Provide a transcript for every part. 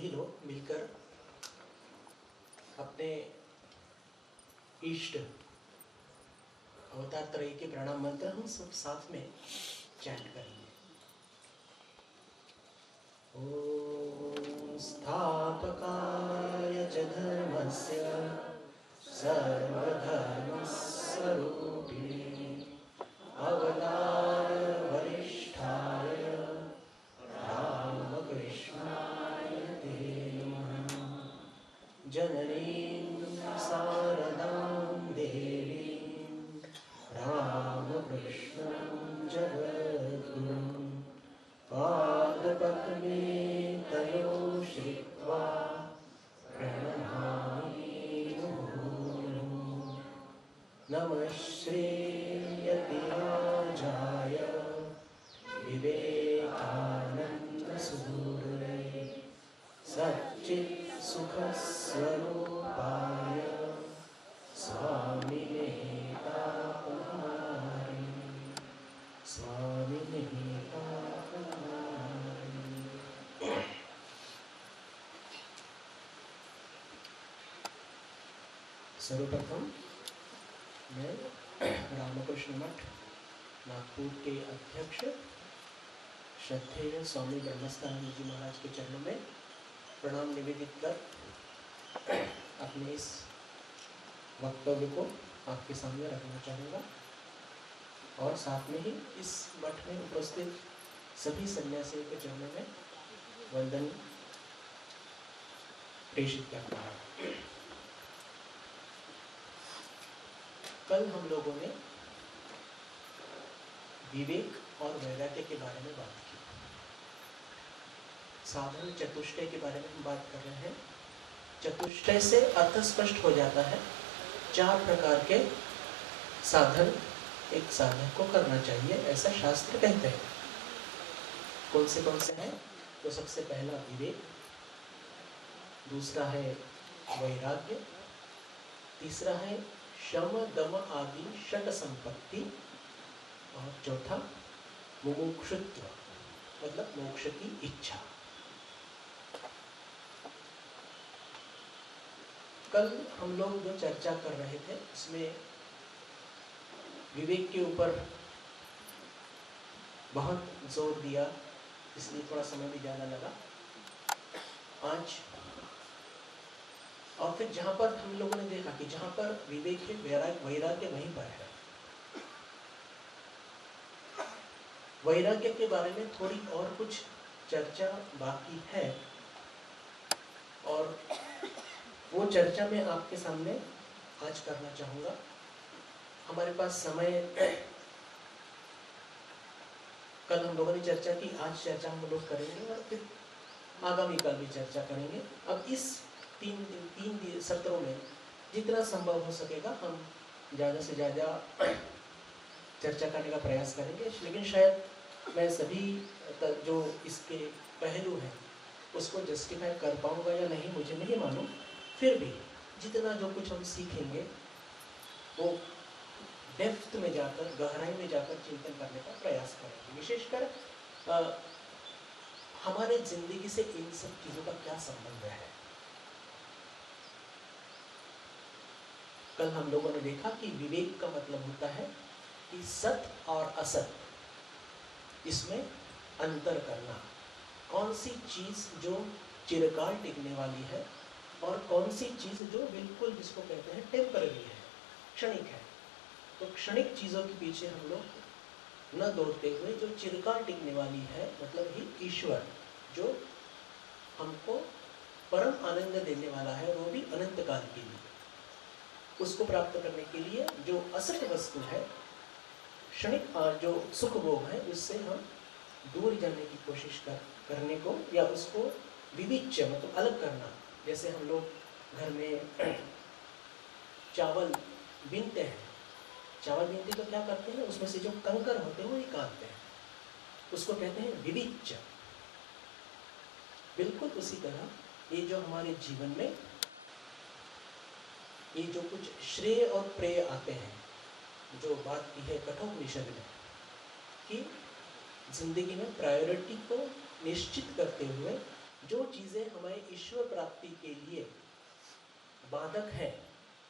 सभी लोग मिलकर अपने इष्ट अवतार त्रयी के प्रणाम मंत्र हम सब साथ में चैंट करेंगे। ओम स्थापकाय च धर्मस्य सर्वधर्मस्वरूपिणे अवतार वरिष्ठाय रामकृष्णाय ते नमः। जननीं शारदां देवीं रामकृष्णं जगद्गुरुं पादपद्मे तयो श्रित्वा प्रणमामि मुहुर्मुहुः। नमः श्रीयतिराजाय विवेकानन्दसूरये सच्चित्सुखस्वरूपाय स्वामिने तापहारिणे स्वामिने तापहारिणे। सर्वप्रथम मैं रामकृष्ण मठ नागपुर के अध्यक्ष श्रद्धेय स्वामी ब्रह्मस्थानंद जी महाराज के चरणों में प्रणाम निवेदित कर अपने इस वक्तव्य को आपके सामने रखना चाहूँगा और साथ में ही इस मठ में उपस्थित सभी सन्यासियों के चरणों में वंदन प्रेषित करता हूँ। कल हम लोगों ने विवेक और वैराग्य के बारे में बात की। साधन चतुष्टय के बारे में हम बात कर रहे हैं। चतुष्टय से अर्थ स्पष्ट हो जाता है। 4 प्रकार के साधन एक साधक को करना चाहिए, ऐसा शास्त्र कहते हैं। कौन से हैं? तो सबसे पहला विवेक, दूसरा है वैराग्य, तीसरा है शम दम आदि षट संपत्ति और चौथा मुमुक्षुत्व मतलब मोक्ष की इच्छा। कल हम लोग जो चर्चा कर रहे थे उसमें विवेक के ऊपर बहुत जोर दिया, इसलिए थोड़ा समय भी ज़्यादा लगा आज। और फिर जहाँ पर हम लोगों ने देखा कि जहाँ पर विवेक है वैराग्य वहीं पर है। वैराग्य के बारे में थोड़ी और कुछ चर्चा बाकी है और वो चर्चा मैं आपके सामने आज करना चाहूँगा। हमारे पास समय कल हम लोगों ने चर्चा की, आज चर्चा हम लोग करेंगे और फिर आगामी कल भी चर्चा करेंगे। अब इस तीन सत्रों में जितना संभव हो सकेगा हम ज़्यादा से ज़्यादा चर्चा करने का प्रयास करेंगे, लेकिन शायद मैं सभी जो इसके पहलू हैं उसको जस्टिफाई कर पाऊँगा या नहीं मुझे नहीं मालूम। फिर भी जितना जो कुछ हम सीखेंगे वो डेप्थ में जाकर, गहराई में जाकर चिंतन करने का प्रयास करेंगे। विशेषकर हमारे जिंदगी से इन सब चीज़ों का क्या संबंध है। कल हम लोगों ने देखा कि विवेक का मतलब होता है कि सत और असत इसमें अंतर करना। कौन सी चीज़ जो चिरकाल टिकने वाली है और कौन सी चीज़ जो बिल्कुल जिसको कहते हैं टेम्पररी है, क्षणिक है। तो क्षणिक चीज़ों के पीछे हम लोग न दौड़ते हुए जो चिरकाल टिकने वाली है मतलब ही ईश्वर जो हमको परम आनंद देने वाला है, वो भी अनंत काल के लिए, उसको प्राप्त करने के लिए जो असत वस्तु है, क्षणिक जो सुख भोग है, उससे हम दूर जाने की कोशिश करने को या उसको विविच्य मतलब अलग करना। जैसे हम लोग घर में चावल बीनते हैं, चावल बीनते तो क्या करते हैं, उसमें से जो कंकर होते हैं वो निकालते हैं, उसको कहते हैं विविच्य। बिल्कुल उसी तरह ये जो हमारे जीवन में ये जो कुछ श्रेय और प्रेय आते हैं, जो बात की है कठोपनिषद में कि जिंदगी में प्रायोरिटी को निश्चित करते हुए जो चीजें हमारे ईश्वर प्राप्ति के लिए बाधक है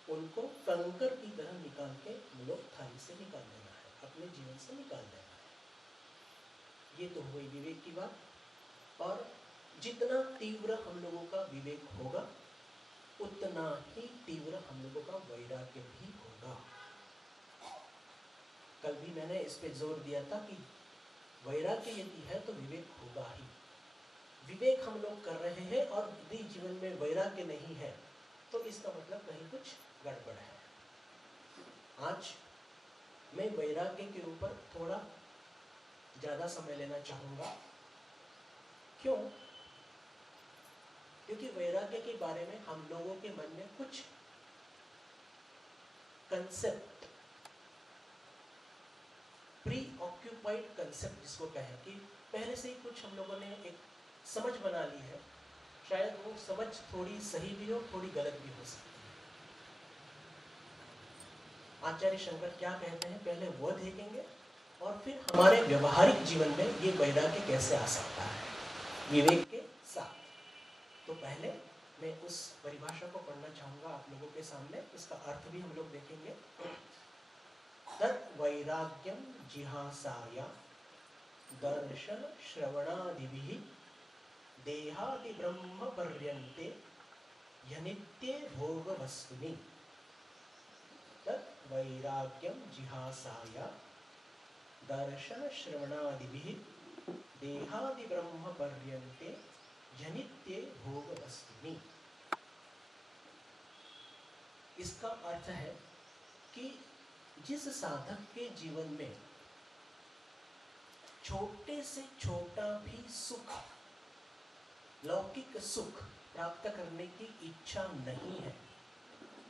उनको कंकर की तरह निकाल के हम लोग थाली से निकाल देना है, अपने जीवन से निकाल देना है। ये तो हुई विवेक की बात। और जितना तीव्र हम लोगों का विवेक होगा उतना ही तीव्र हम लोगों का वैराग्य भी होगा। कल भी मैंने इस पे जोर दिया था कि वैराग्य यदि है तो विवेक होगा ही। विवेक हम लोग कर रहे हैं और यदि जीवन में वैराग्य नहीं है तो इसका मतलब कहीं कुछ गड़बड़ है। आज मैं वैराग्य के ऊपर थोड़ा ज़्यादा समय लेना चाहूँगा। क्यों? क्योंकि वैराग्य के बारे में हम लोगों के मन में कुछ कंसेप्ट, प्री ऑक्यूपाइड कंसेप्ट जिसको कहें, कि पहले से ही कुछ हम लोगों ने एक समझ बना ली है। शायद वो समझ थोड़ी सही भी हो, थोड़ी गलत भी हो सकती है। आचार्य शंकर क्या कहते हैं, पहले वो देखेंगे और फिर हमारे व्यवहारिक जीवन में ये वैराग्य कैसे आ सकता है विवेक के साथ। तो पहले मैं उस परिभाषा को पढ़ना चाहूँगा आप लोगों के सामने, उसका अर्थ भी हम लोग देखेंगे। तत् वैराग्यम जिहासाया दर्शन श्रवणादिभिः देहादि ब्रह्म पर्यन्ते यनित्ये भोग वस्तुनि। तत् वैराग्यम जिहासाया दर्शन श्रवणादिभिः देहादि ब्रह्म पर्यन्ते यनित्ये भोग वस्तुनि। इसका अर्थ है कि जिस साधक के जीवन में छोटे से छोटा भी सुख, लौकिक सुख प्राप्त करने की इच्छा नहीं है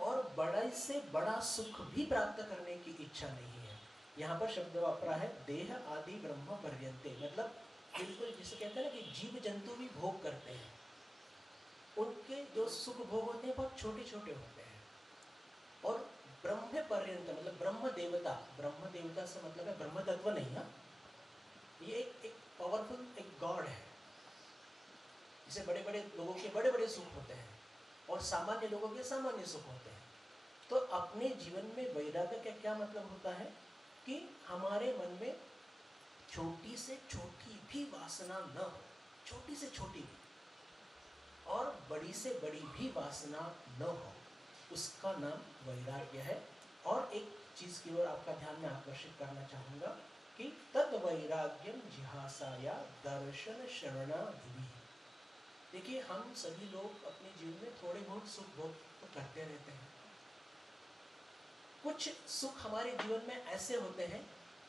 और बड़े से बड़ा सुख भी प्राप्त करने की इच्छा नहीं है। यहाँ पर शब्द वापरा है देह आदि ब्रह्म पर्यन्ते, मतलब बिल्कुल जिसे कहते हैं ना कि जीव जंतु भी भोग करते हैं, उनके जो सुख भोग होते हैं बहुत छोटे छोटे होते हैं। और ब्रह्म पर्यंत मतलब ब्रह्म देवता से मतलब है ब्रह्म तत्व नहीं ना, ये एक पावरफुल एक गॉड है। जिसे बड़े बड़े लोगों के बड़े बड़े सुख होते हैं और सामान्य लोगों के सामान्य सुख होते हैं। तो अपने जीवन में वैराग्य का क्या मतलब होता है कि हमारे मन में छोटी से छोटी भी वासना न हो, छोटी से छोटी भी, और बड़ी से बड़ी भी वासना न हो, उसका नाम वैराग्य है। और एक चीज की ओर आपका ध्यान में आकर्षित करना चाहूंगा कि तद वैराग्यम जिहासाया दर्शन श्रवणादिभिः। देखिए हम सभी लोग अपने जीवन में थोड़े बहुत सुख भोग तो करते रहते हैं। कुछ सुख हमारे जीवन में ऐसे होते हैं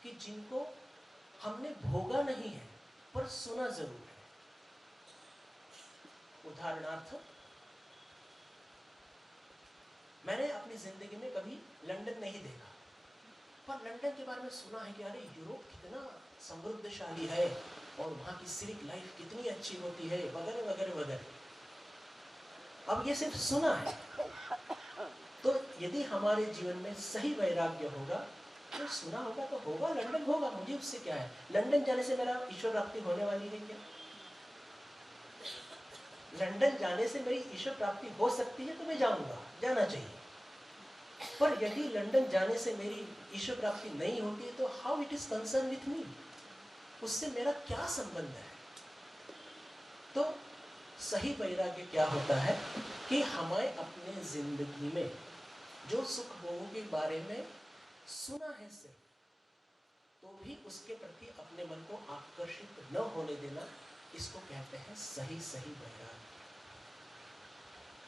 कि जिनको हमने भोगा नहीं है पर सुना जरूर है। उदाहरणार्थ, मैंने अपनी जिंदगी में कभी लंदन नहीं देखा पर लंदन के बारे में सुना है कि अरे यूरोप कितना समृद्धशाली है और वहाँ की सिविक लाइफ कितनी अच्छी होती है, वगैरह वगैरह वगैरह। अब ये सिर्फ सुना है। तो यदि हमारे जीवन में सही वैराग्य होगा तो सुना होगा तो होगा, लंदन होगा, मुझे उससे क्या है। लंदन जाने से मेरा ईश्वर प्राप्ति होने वाली है क्या? लंदन जाने से मेरी ईश्वर प्राप्ति हो सकती है तो मैं जाऊंगा, जाना चाहिए। पर यदि लंदन जाने से मेरी ईश्वर प्राप्ति नहीं होती है तो how it is concern with me, उससे मेरा क्या संबंध है। तो सही वैराग्य क्या होता है कि हमें अपने जिंदगी में जो सुख भोगों के बारे में सुना है सिर्फ, तो भी उसके प्रति अपने मन को आकर्षित न होने देना, इसको कहते हैं सही वैराग्य।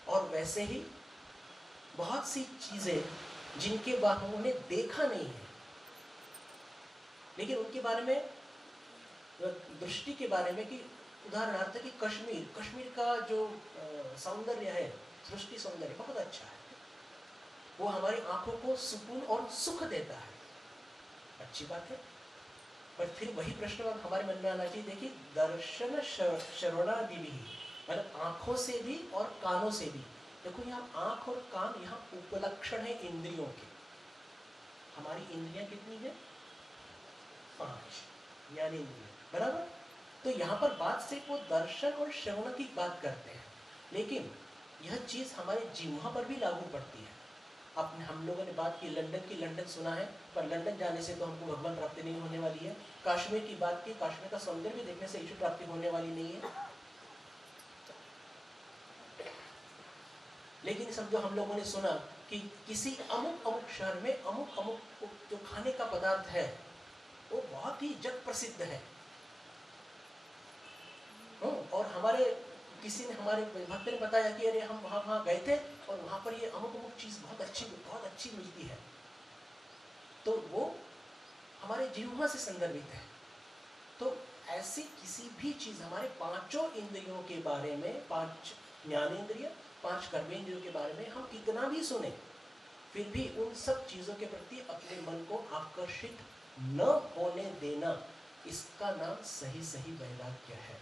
और वैसे ही बहुत सी चीजें जिनके बारे में उन्हें देखा नहीं है लेकिन उनके बारे में दृष्टि के बारे में, कि उदाहरणार्थ कि कश्मीर का जो सौंदर्य है, सृष्टि सौंदर्य बहुत अच्छा है, वो हमारी आंखों को सुकून और सुख देता है, अच्छी बात है। पर फिर वही प्रश्न हमारे मन में आना चाहिए। देखिए दर्शन श्रवणादिभिः, मतलब आंखों से भी और कानों से भी। देखो यहाँ आंख और कान यहाँ उपलक्षण है इंद्रियों के। हमारी इंद्रियां कितनी है? 5 ज्ञानेंद्रिय, बराबर। तो यहाँ पर बात सिर्फ वो दर्शन और श्रवण की बात करते हैं, लेकिन यह चीज़ हमारे जिह्वा पर भी लागू पड़ती है। अपने हम लोगों ने बात की लंदन की, लंदन सुना है, पर लंदन जाने से तो हमको भगवान प्राप्ति नहीं होने वाली है। कश्मीर की बात की, कश्मीर का सौंदर्य भी देखने से ईश्वर प्राप्ति होने वाली नहीं है। लेकिन समझो हम लोगों ने सुना कि किसी अमुक अमुक शहर में अमुक अमुक जो खाने का पदार्थ है वो बहुत ही जग प्रसिद्ध है, और हमारे किसी ने, हमारे भक्त ने बताया कि अरे हम वहाँ गए थे और वहाँ पर ये अमुक अमुक चीज़ बहुत अच्छी मिलती है। तो वो हमारे जिह्वा से संदर्भित है। तो ऐसी किसी भी चीज़, हमारे पांचों इंद्रियों के बारे में, 5 ज्ञानेंद्रिय, 5 कर्मेंद्रियों के बारे में हम कितना भी सुने, फिर भी उन सब चीज़ों के प्रति अपने मन को आकर्षित न होने देना, इसका नाम सही वैराग्य है।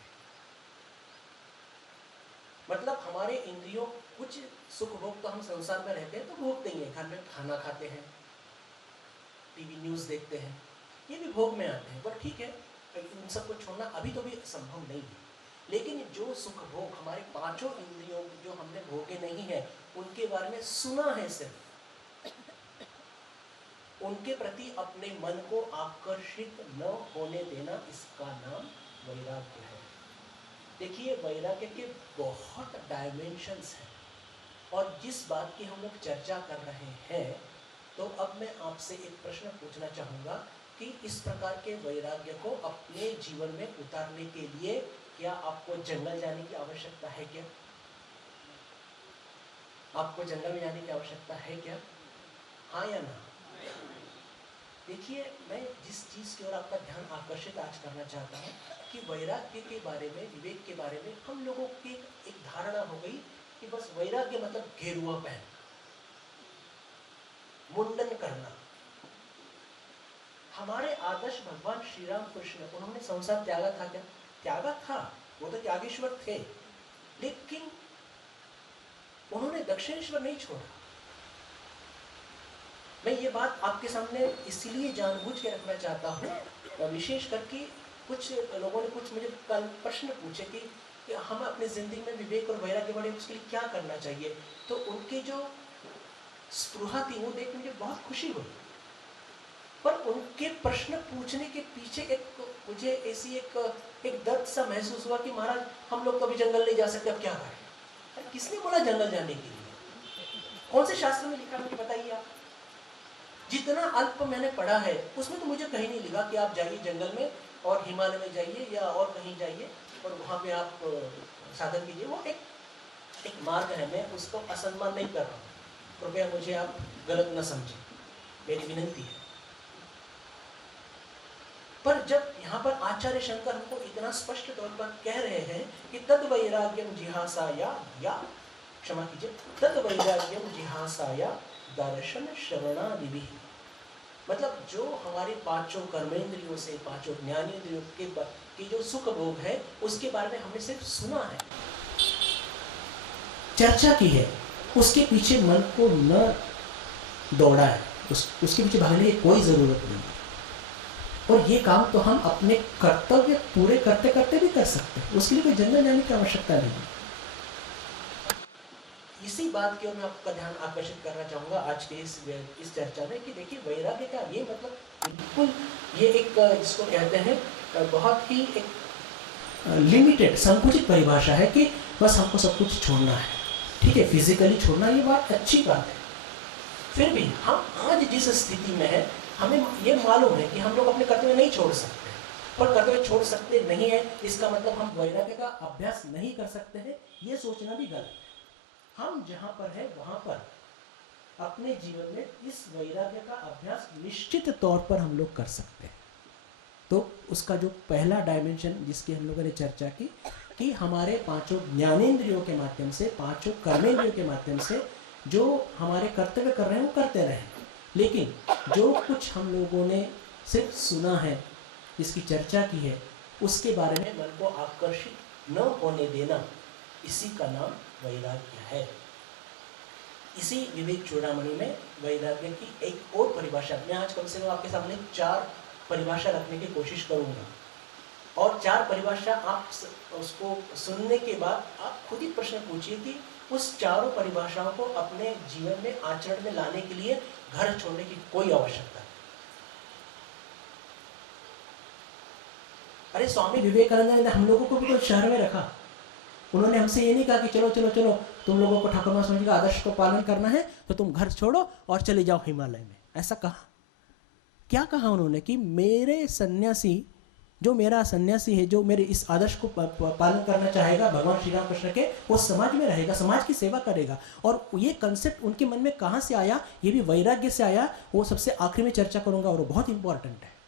मतलब हमारे इंद्रियों, कुछ सुख भोग तो हम संसार में रहते हैं तो भोगते ही हैं, घर में खाना खाते हैं, टीवी न्यूज़ देखते हैं, ये भी भोग में आते हैं, पर ठीक है, उन सबको छोड़ना अभी तो भी संभव नहीं है। लेकिन जो सुख भोग हमारे पांचों इंद्रियों जो हमने भोगे नहीं है, उनके बारे में सुना है सिर्फ, उनके प्रति अपने मन को आकर्षित न होने देना, इसका नाम वैराग्य है। देखिए, वैराग्य के बहुत डायमेंशंस हैं, और जिस बात की हम लोग चर्चा कर रहे हैं, तो अब मैं आपसे एक प्रश्न पूछना चाहूँगा कि इस प्रकार के वैराग्य को अपने जीवन में उतारने के लिए क्या आपको जंगल जाने की आवश्यकता है क्या? आपको जंगल में जाने की आवश्यकता है क्या? हाँ या ना? देखिए, मैं जिस चीज़ की ओर आपका ध्यान आकर्षित आज करना चाहता हूँ कि वैराग्य के बारे में, विवेक के बारे में हम लोगों की एक धारणा हो गई कि बस वैराग्य मतलब गेरुआ पहन, मुंडन करना। हमारे आदर्श भगवान श्री राम कृष्ण, उन्होंने संसार त्यागा था क्या? त्यागा था, वो तो त्यागेश्वर थे, लेकिन उन्होंने दक्षिणेश्वर नहीं छोड़ा। मैं ये बात आपके सामने इसलिए जानबूझ के रखना चाहता हूँ, विशेष करके कुछ लोगों ने कुछ मुझे कल प्रश्न पूछे कि हम अपनी जिंदगी में विवेक और वैराग्य बढ़े, उसके लिए क्या करना चाहिए। तो उनकी जो स्पृहा थी वो देख मुझे बहुत खुशी हुई, पर उनके प्रश्न पूछने के पीछे मुझे ऐसी एक दर्द सा महसूस हुआ कि महाराज, हम लोग कभी जंगल नहीं जा सकते, अब क्या करें? किसने बोला जंगल जाने के लिए? कौन से शास्त्र में लिखा, मुझे बताइए आप। जितना अल्प मैंने पढ़ा है उसमें तो मुझे कहीं नहीं लिखा कि आप जाइए जंगल में और हिमालय में जाइए या और कहीं जाइए और वहाँ पे आप साधन कीजिए। वो एक मार्ग है, मैं उसको असम्मान नहीं कर रहा हूँ, कृपया मुझे आप गलत न समझें, मेरी विनंती है। पर जब यहाँ पर आचार्य शंकर हमको इतना स्पष्ट तौर पर कह रहे हैं कि तद वैराग्यम जिहासाया, या क्षमा कीजिए, तद वैराग्यम जिहासाया दर्शन श्रवणादि, मतलब जो हमारे पांचों कर्मेंद्रियों से, पांचों ज्ञानेंद्रियों के जो सुख भोग है, उसके बारे में हमने सिर्फ सुना है, चर्चा की है, उसके पीछे मन को न दौड़ा है, उसके पीछे भागने की कोई जरूरत नहीं। और ये काम तो हम अपने कर्तव्य पूरे करते करते भी कर सकते हैं, उसके लिए कोई जंगल जाने की आवश्यकता नहीं। इसी बात की ओर मैं आपका ध्यान आकर्षित करना चाहूँगा आज के इस चर्चा में कि देखिए, वैराग्य का ये मतलब बिल्कुल ये एक जिसको कहते हैं बहुत ही एक लिमिटेड, संकुचित परिभाषा है कि बस हमको सब कुछ छोड़ना है। ठीक है, फिजिकली छोड़ना ये बात अच्छी बात है, फिर भी हम आज जिस स्थिति में है, हमें ये मालूम है कि हम लोग अपने कर्तव्य नहीं छोड़ सकते, पर कर्तव्य छोड़ सकते नहीं है इसका मतलब हम वैराग्य का अभ्यास नहीं कर सकते हैं, ये सोचना भी गलत है। हम जहाँ पर है वहाँ पर अपने जीवन में इस वैराग्य का अभ्यास निश्चित तौर पर हम लोग कर सकते हैं। तो उसका जो पहला डायमेंशन जिसकी हम लोगों ने चर्चा की कि हमारे पांचों ज्ञानेंद्रियों के माध्यम से, पांचों कर्मेंद्रियों के माध्यम से जो हमारे कर्तव्य कर रहे हैं वो करते रहें, लेकिन जो कुछ हम लोगों ने सिर्फ सुना है, इसकी चर्चा की है, उसके बारे में मन को आकर्षित न होने देना, इसी का नाम वैराग्य है। इसी विवेक चूड़ामणि में वैराग्य की एक और परिभाषा, मैं आज कम से कम आपके सामने 4 परिभाषा रखने की कोशिश करूंगा। और 4 परिभाषा आप उसको सुनने के बाद आप खुद ही प्रश्न पूछिए कि उस चारों परिभाषाओं को अपने जीवन में आचरण में लाने के लिए घर छोड़ने की कोई आवश्यकता नहीं। अरे स्वामी विवेकानंद ने हम लोगों को भी तो शहर में रखा। उन्होंने हमसे ये नहीं कहा कि चलो चलो चलो तुम लोगों को ठाकुर महाराज स्वामी जी का आदर्श को पालन करना है तो तुम घर छोड़ो और चले जाओ हिमालय में। ऐसा कहा? क्या कहा उन्होंने कि मेरे सन्यासी, जो मेरा सन्यासी है, जो मेरे इस आदर्श को पालन करना चाहेगा भगवान श्री राम कृष्ण के, वो समाज में रहेगा, समाज की सेवा करेगा। और ये कंसेप्ट उनके मन में कहाँ से आया? ये भी वैराग्य से आया। वो सबसे आखिरी में चर्चा करूंगा और वो बहुत इंपॉर्टेंट है।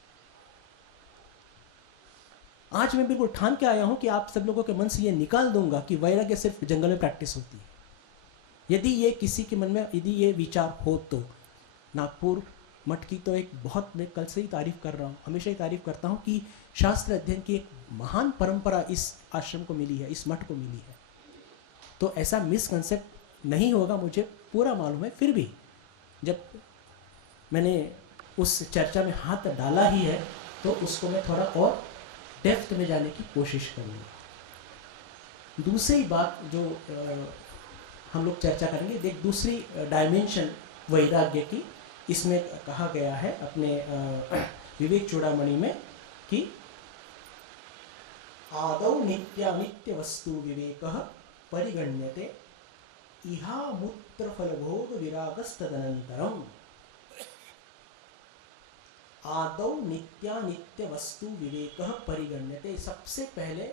आज मैं बिल्कुल ठान के आया हूं कि आप सब लोगों के मन से ये निकाल दूंगा कि वैराग्य सिर्फ जंगल में प्रैक्टिस होती है। यदि ये किसी के मन में यदि ये विचार हो तो नागपुर मठ की तो एक बहुत, मैं कल से ही तारीफ कर रहा हूँ, हमेशा ही तारीफ करता हूँ कि शास्त्र अध्ययन की एक महान परंपरा इस आश्रम को मिली है, इस मठ को मिली है। तो ऐसा मिसकंसेप्ट नहीं होगा, मुझे पूरा मालूम है। फिर भी जब मैंने उस चर्चा में हाथ डाला ही है तो उसको मैं थोड़ा और डेप्थ में जाने की कोशिश करूँगा। दूसरी बात जो हम लोग चर्चा करेंगे, देख दूसरी डायमेंशन वैराग्य की, इसमें कहा गया है अपने विवेक चूड़ामणि में कि आदौ नित्यानित्य वस्तु विवेकः परिगण्यते इहामुत्र फलभोग विरागस्तदनन्तरम्। आदौ नित्यानित्य वस्तु विवेकः परिगण्यते। सबसे पहले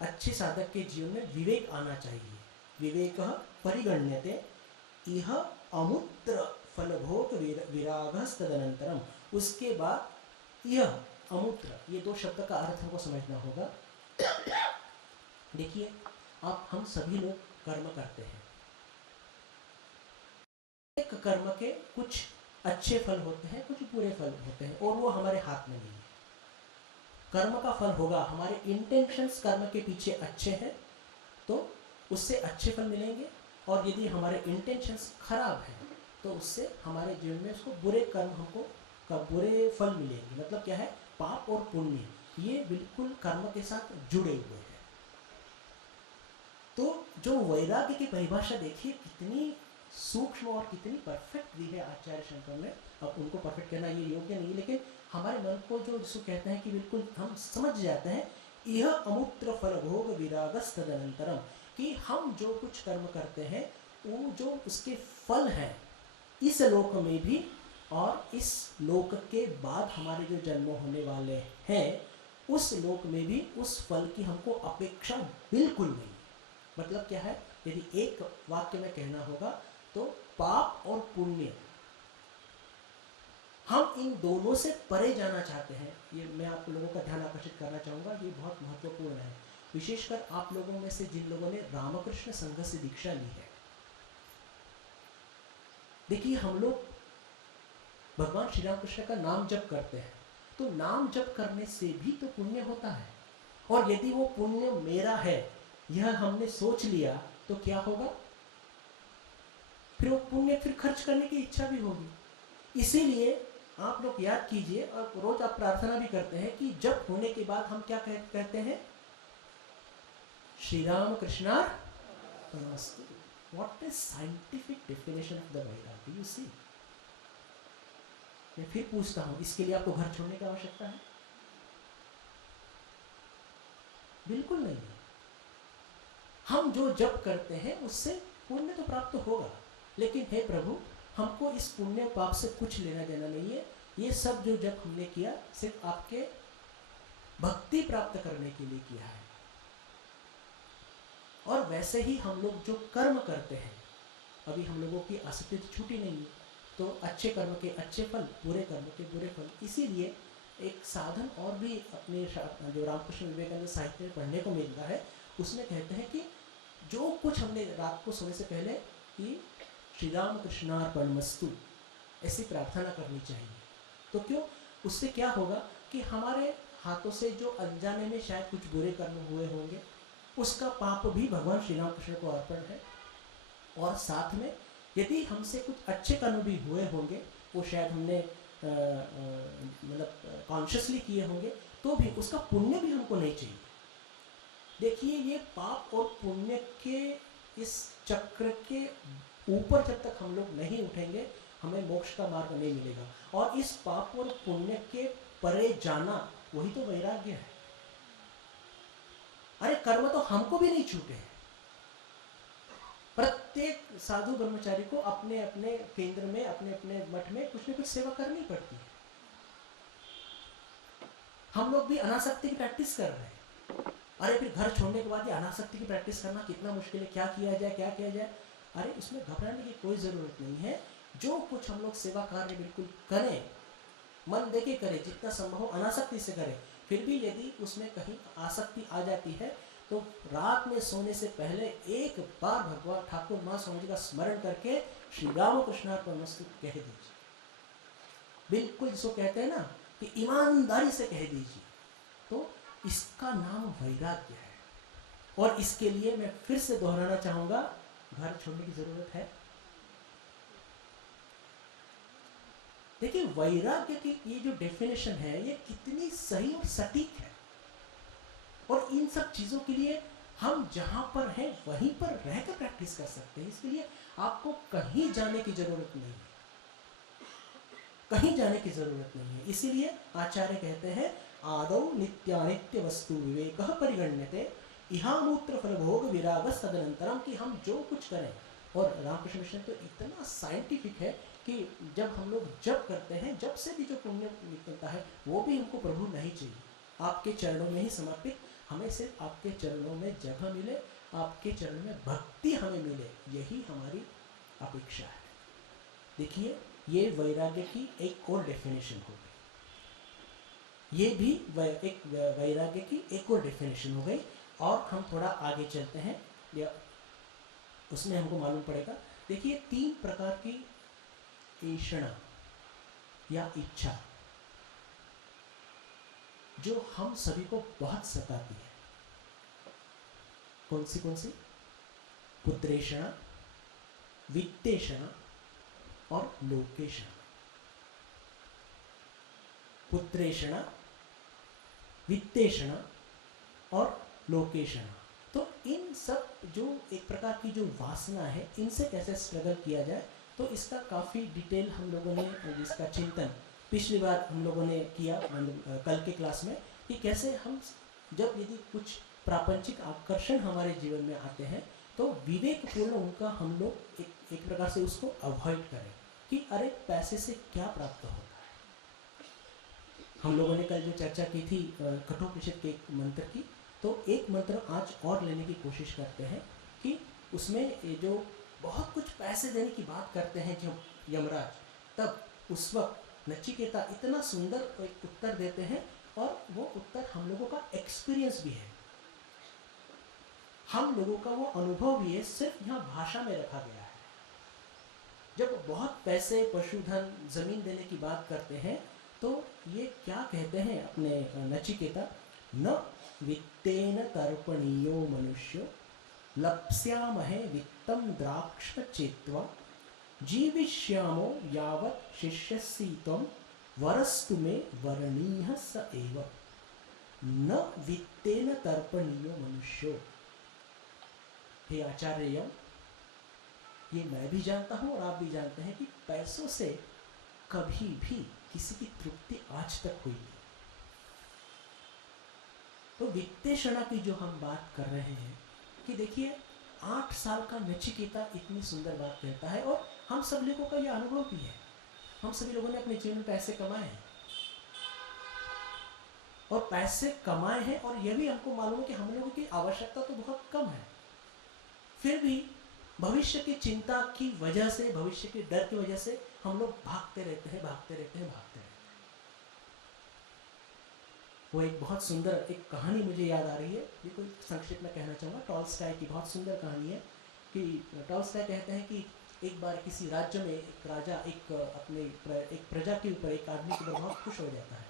अच्छे साधक के जीवन में विवेक आना चाहिए। विवेकः परिगण्यते इह अमुत्र फलभोग विरागस्तदनन्तरम्। उसके बाद यह अमुत्र, ये दो शब्द का अर्थ हमको समझना होगा। देखिए, हम सभी लोग कर्म करते हैं। एक कर्म के कुछ अच्छे फल होते हैं, कुछ बुरे फल होते हैं, और वो हमारे हाथ में नहीं है। कर्म का फल होगा, हमारे इंटेंशंस कर्म के पीछे अच्छे हैं तो उससे अच्छे फल मिलेंगे, और यदि हमारे इंटेंशंस खराब हैं तो उससे हमारे जीवन में उसको बुरे कर्म हमको बुरे फल मिलेंगे। मतलब क्या है? पाप और पुण्य ये बिल्कुल कर्म के साथ जुड़े हुए हैं। तो जो वैराग्य की परिभाषा देखिए कितनी सूक्ष्म और कितनी परफेक्ट दी है आचार्य शंकर ने। अब उनको परफेक्ट कहना ये योग्य नहीं, लेकिन हमारे मन को जो जिसको कहते हैं कि बिल्कुल हम समझ जाते हैं, यह अमुत्र फल भोग विरागस्तदनन्तरम्, कि हम जो कुछ कर्म करते हैं वो जो उसके फल हैं इस लोक में भी और इस लोक के बाद हमारे जो जन्म होने वाले हैं उस लोक में भी उस फल की हमको अपेक्षा बिल्कुल नहीं। मतलब क्या है? यदि एक वाक्य में कहना होगा तो पाप और पुण्य, हम इन दोनों से परे जाना चाहते हैं। ये मैं आप लोगों का ध्यान आकर्षित करना चाहूँगा, ये बहुत महत्वपूर्ण है, विशेषकर आप लोगों में से जिन लोगों ने रामकृष्ण संघ से दीक्षा ली है। देखिए, हम लोग भगवान श्री राम कृष्ण का नाम जप करते हैं तो नाम जप करने से भी तो पुण्य होता है, और यदि वो पुण्य मेरा है यह हमने सोच लिया तो क्या होगा? फिर वो पुण्य फिर खर्च करने की इच्छा भी होगी। इसीलिए आप लोग याद कीजिए, और रोज आप प्रार्थना भी करते हैं कि जब होने के बाद हम क्या कहते हैं? Shri Ram कृष्णार्पणमस्तु। What is scientific definition of the Vairagya? You see? मैं फिर पूछता हूं, इसके लिए आपको घर छोड़ने की आवश्यकता है? बिल्कुल नहीं है। हम जो जप करते हैं उससे पुण्य तो प्राप्त होगा, लेकिन हे प्रभु, हमको इस पुण्य पाप से कुछ लेना देना नहीं है। ये सब जो जप हमने किया सिर्फ आपके भक्ति प्राप्त करने के लिए किया है। और वैसे ही हम लोग जो कर्म करते हैं, अभी हम लोगों की आसक्ति तो छूटी नहीं है, तो अच्छे कर्म के अच्छे फल, बुरे कर्म के बुरे फल। इसीलिए एक साधन और भी अपने जो रामकृष्ण विवेकानंद साहित्य में पढ़ने को मिलता है, उसमें कहते हैं कि जो कुछ हमने रात को सोने से पहले कि श्री राम कृष्णार्पणमस्तु ऐसी प्रार्थना करनी चाहिए। तो क्यों? उससे क्या होगा कि हमारे हाथों से जो अनजाने में शायद कुछ बुरे कर्म हुए होंगे उसका पाप भी भगवान श्री राम कृष्ण को अर्पण है, और साथ में यदि हमसे कुछ अच्छे कर्म भी हुए होंगे, वो शायद हमने मतलब कॉन्शियसली किए होंगे, तो भी उसका पुण्य भी हमको नहीं चाहिए। देखिए, ये पाप और पुण्य के इस चक्र के ऊपर जब तक हम लोग नहीं उठेंगे, हमें मोक्ष का मार्ग नहीं मिलेगा। और इस पाप और पुण्य के परे जाना, वही तो वैराग्य है। अरे कर्म तो हमको भी नहीं छूटे हैं। प्रत्येक साधु ब्रह्मचारी को अपने अपने केंद्र में, अपने अपने मठ में कुछ न कुछ सेवा करनी पड़ती है। हम लोग भी अनासक्ति की प्रैक्टिस कर रहे हैं। अरे फिर घर छोड़ने के बाद ये अनासक्ति की प्रैक्टिस करना कितना मुश्किल है, क्या किया जाए, क्या किया जाए। अरे इसमें घबराने की कोई ज़रूरत नहीं है। जो कुछ हम लोग सेवा कार्य बिल्कुल करें, मन देके करें, जितना संभव हो अनासक्ति से करें। फिर भी यदि उसमें कहीं आसक्ति आ जाती है तो रात में सोने से पहले एक बार भगवान ठाकुर माँ स्वामी जी का स्मरण करके श्री रामकृष्णार्पणमस्तु कह दीजिए। बिल्कुल जिसको कहते हैं ना कि ईमानदारी से कह दीजिए, तो इसका नाम वैराग्य है। और इसके लिए मैं फिर से दोहराना चाहूंगा, घर छोड़ने की जरूरत है। देखिए, वैराग्य की ये जो डेफिनेशन है, ये कितनी सही और सटीक है। और इन सब चीजों के लिए हम जहां पर हैं वहीं पर रहकर प्रैक्टिस कर सकते हैं। इसके लिए आपको कहीं जाने की जरूरत नहीं है, कहीं जाने की जरूरत नहीं है। इसीलिए आचार्य कहते हैं, आदौ नित्यानित्य वस्तु विवेक परिगण्यते इहामूत्र फल भोग विराग तदनंतरम, कि हम जो कुछ करें। और रामकृष्ण मिशन तो इतना साइंटिफिक है कि जब हम लोग जप करते हैं, जब से भी जो पुण्य निकलता है वो भी हमको प्रभु नहीं चाहिए, आपके चरणों में ही समर्पित। हमें सिर्फ आपके चरणों में जगह मिले, आपके चरणों में भक्ति हमें मिले, यही हमारी अपेक्षा है। देखिए, ये वैराग्य की एक और डेफिनेशन हो गई, ये भी एक वैराग्य की एक और डेफिनेशन हो गई। और हम थोड़ा आगे चलते हैं, या उसमें हमको मालूम पड़ेगा। देखिए, 3 प्रकार की ऐषणा या इच्छा जो हम सभी को बहुत सताती है। कौन सी? पुत्रेषणा, वित्तेषणा और लोकेषणा। पुत्रेषणा, वित्तेषणा और लोकेषणा। तो इन सब जो एक प्रकार की जो वासना है, इनसे कैसे स्ट्रगल किया जाए, तो इसका काफ़ी डिटेल हम लोगों ने इसका चिंतन पिछली बार हम लोगों ने किया कल के क्लास में, कि कैसे हम जब यदि कुछ प्रापंचिक आकर्षण हमारे जीवन में आते हैं तो विवेकपूर्ण उनका हम लोग एक प्रकार से उसको अवॉइड करें, कि अरे पैसे से क्या प्राप्त होता है। हम लोगों ने कल जो चर्चा की थी कठोपनिषद के एक मंत्र की, तो एक मंत्र आज और लेने की कोशिश करते हैं कि उसमें जो बहुत कुछ पैसे देने की बात करते हैं जो यमराज, तब उस वक्त नचिकेता इतना सुंदर एक उत्तर देते हैं, और वो उत्तर हम लोगों का एक्सपीरियंस भी है, हम लोगों का वो अनुभव भी है, सिर्फ यहाँ भाषा में रखा गया है। जब बहुत पैसे, पशुधन, जमीन देने की बात करते हैं, तो ये क्या कहते हैं अपने नचिकेता, न वित्तेन तर्पणीयो मनुष्यो लप्स्यामहे वित्तम द्राक्ष चेत्वा जीविष्यामो यावत् शिष्यसीत्वं वरस्तु मे वरणीयः स एव। न वित्तेन तर्पणीयो मनुष्यो। हे आचार्य, ये मैं भी जानता हूँ और आप भी जानते हैं कि पैसों से कभी भी किसी की तृप्ति आज तक हुई नहीं। तो वित्तेषणा की जो हम बात कर रहे हैं, कि देखिए 8 साल का नचिकेता इतनी सुंदर बात कहता है, और हम सब लोगों का यह अनुभव भी है। हम सभी लोगों ने अपने जीवन में पैसे कमाए हैं, और पैसे कमाए हैं, और यह भी हमको मालूम है कि हम लोगों की आवश्यकता तो बहुत कम है। फिर भी भविष्य की चिंता की वजह से, भविष्य के डर की वजह से हम लोग भागते रहते हैं। वो एक बहुत सुंदर एक कहानी मुझे याद आ रही है, ये कोई संक्षिप्त में कहना चाहूँगा। टॉल्स्टॉय की बहुत सुंदर कहानी है, कि टॉल्स्टॉय कहते हैं कि एक बार किसी राज्य में एक राजा एक प्रजा के ऊपर, एक आदमी के ऊपर बहुत खुश हो जाता है,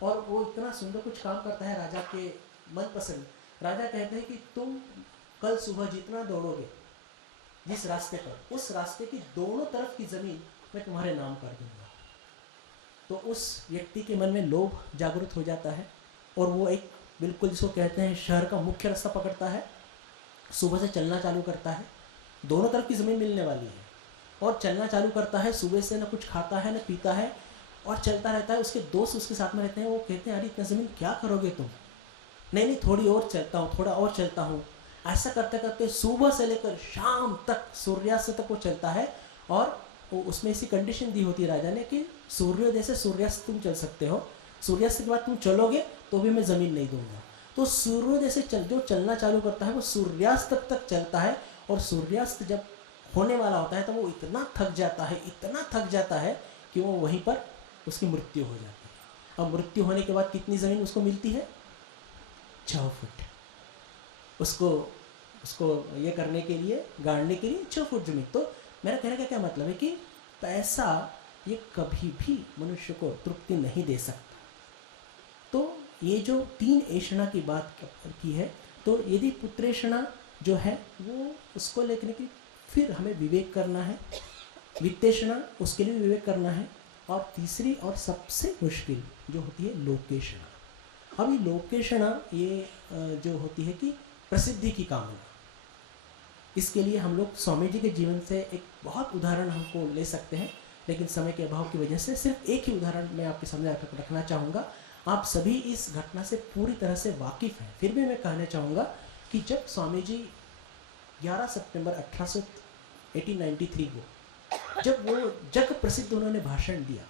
और वो इतना सुंदर कुछ काम करता है राजा के मनपसंद। राजा कहते हैं कि तुम कल सुबह जितना दौड़ोगे जिस रास्ते पर, उस रास्ते की दोनों तरफ की ज़मीन मैं तुम्हारे नाम कर दूंगा। तो उस व्यक्ति के मन में लोभ जागृत हो जाता है, और वो एक बिल्कुल जिसको कहते हैं शहर का मुख्य रास्ता पकड़ता है, सुबह से चलना चालू करता है, दोनों तरफ की ज़मीन मिलने वाली है, और चलना चालू करता है, सुबह से ना कुछ खाता है ना पीता है और चलता रहता है। उसके दोस्त उसके साथ में रहते हैं, वो कहते हैं अरे इतना ज़मीन क्या करोगे तुम? नहीं थोड़ी और चलता हूँ, थोड़ा और चलता हूँ। ऐसा करते करते सुबह से लेकर शाम तक, सूर्यास्त तक वो चलता है। और उसमें ऐसी कंडीशन दी होती है राजा ने कि सूर्योदय से सूर्यास्त तुम चल सकते हो, सूर्यास्त के बाद तुम चलोगे तो भी मैं ज़मीन नहीं दूंगा। तो सूर्योदय से जो चलना चालू करता है वो सूर्यास्त तक चलता है, और सूर्यास्त जब होने वाला होता है तो वो इतना थक जाता है कि वो वहीं पर उसकी मृत्यु हो जाती है। और मृत्यु होने के बाद कितनी ज़मीन उसको मिलती है? 6 फुट। उसको ये करने के लिए, गाड़ने के लिए 6 फुट जमीन। तो मेरा कहने का क्या मतलब है कि पैसा ये कभी भी मनुष्य को तृप्ति नहीं दे सकता। तो ये जो 3 ऐषणा की बात की है, तो यदि पुत्रेषणा जो है वो उसको लेकर के फिर हमें विवेक करना है, वित्तेषणा उसके लिए विवेक करना है, और तीसरी और सबसे मुश्किल जो होती है लोकेषणा। अब ये लोकेषणा ये जो होती है कि प्रसिद्धि की कामना। इसके लिए हम लोग स्वामी जी के जीवन से एक बहुत उदाहरण हमको ले सकते हैं, लेकिन समय के अभाव की वजह से सिर्फ एक ही उदाहरण मैं आपके सामने रखना चाहूँगा। आप सभी इस घटना से पूरी तरह से वाकिफ़ हैं, फिर भी मैं कहना चाहूँगा कि जब स्वामी जी 11 सितंबर 1893 को जब वो जग प्रसिद्ध उन्होंने भाषण दिया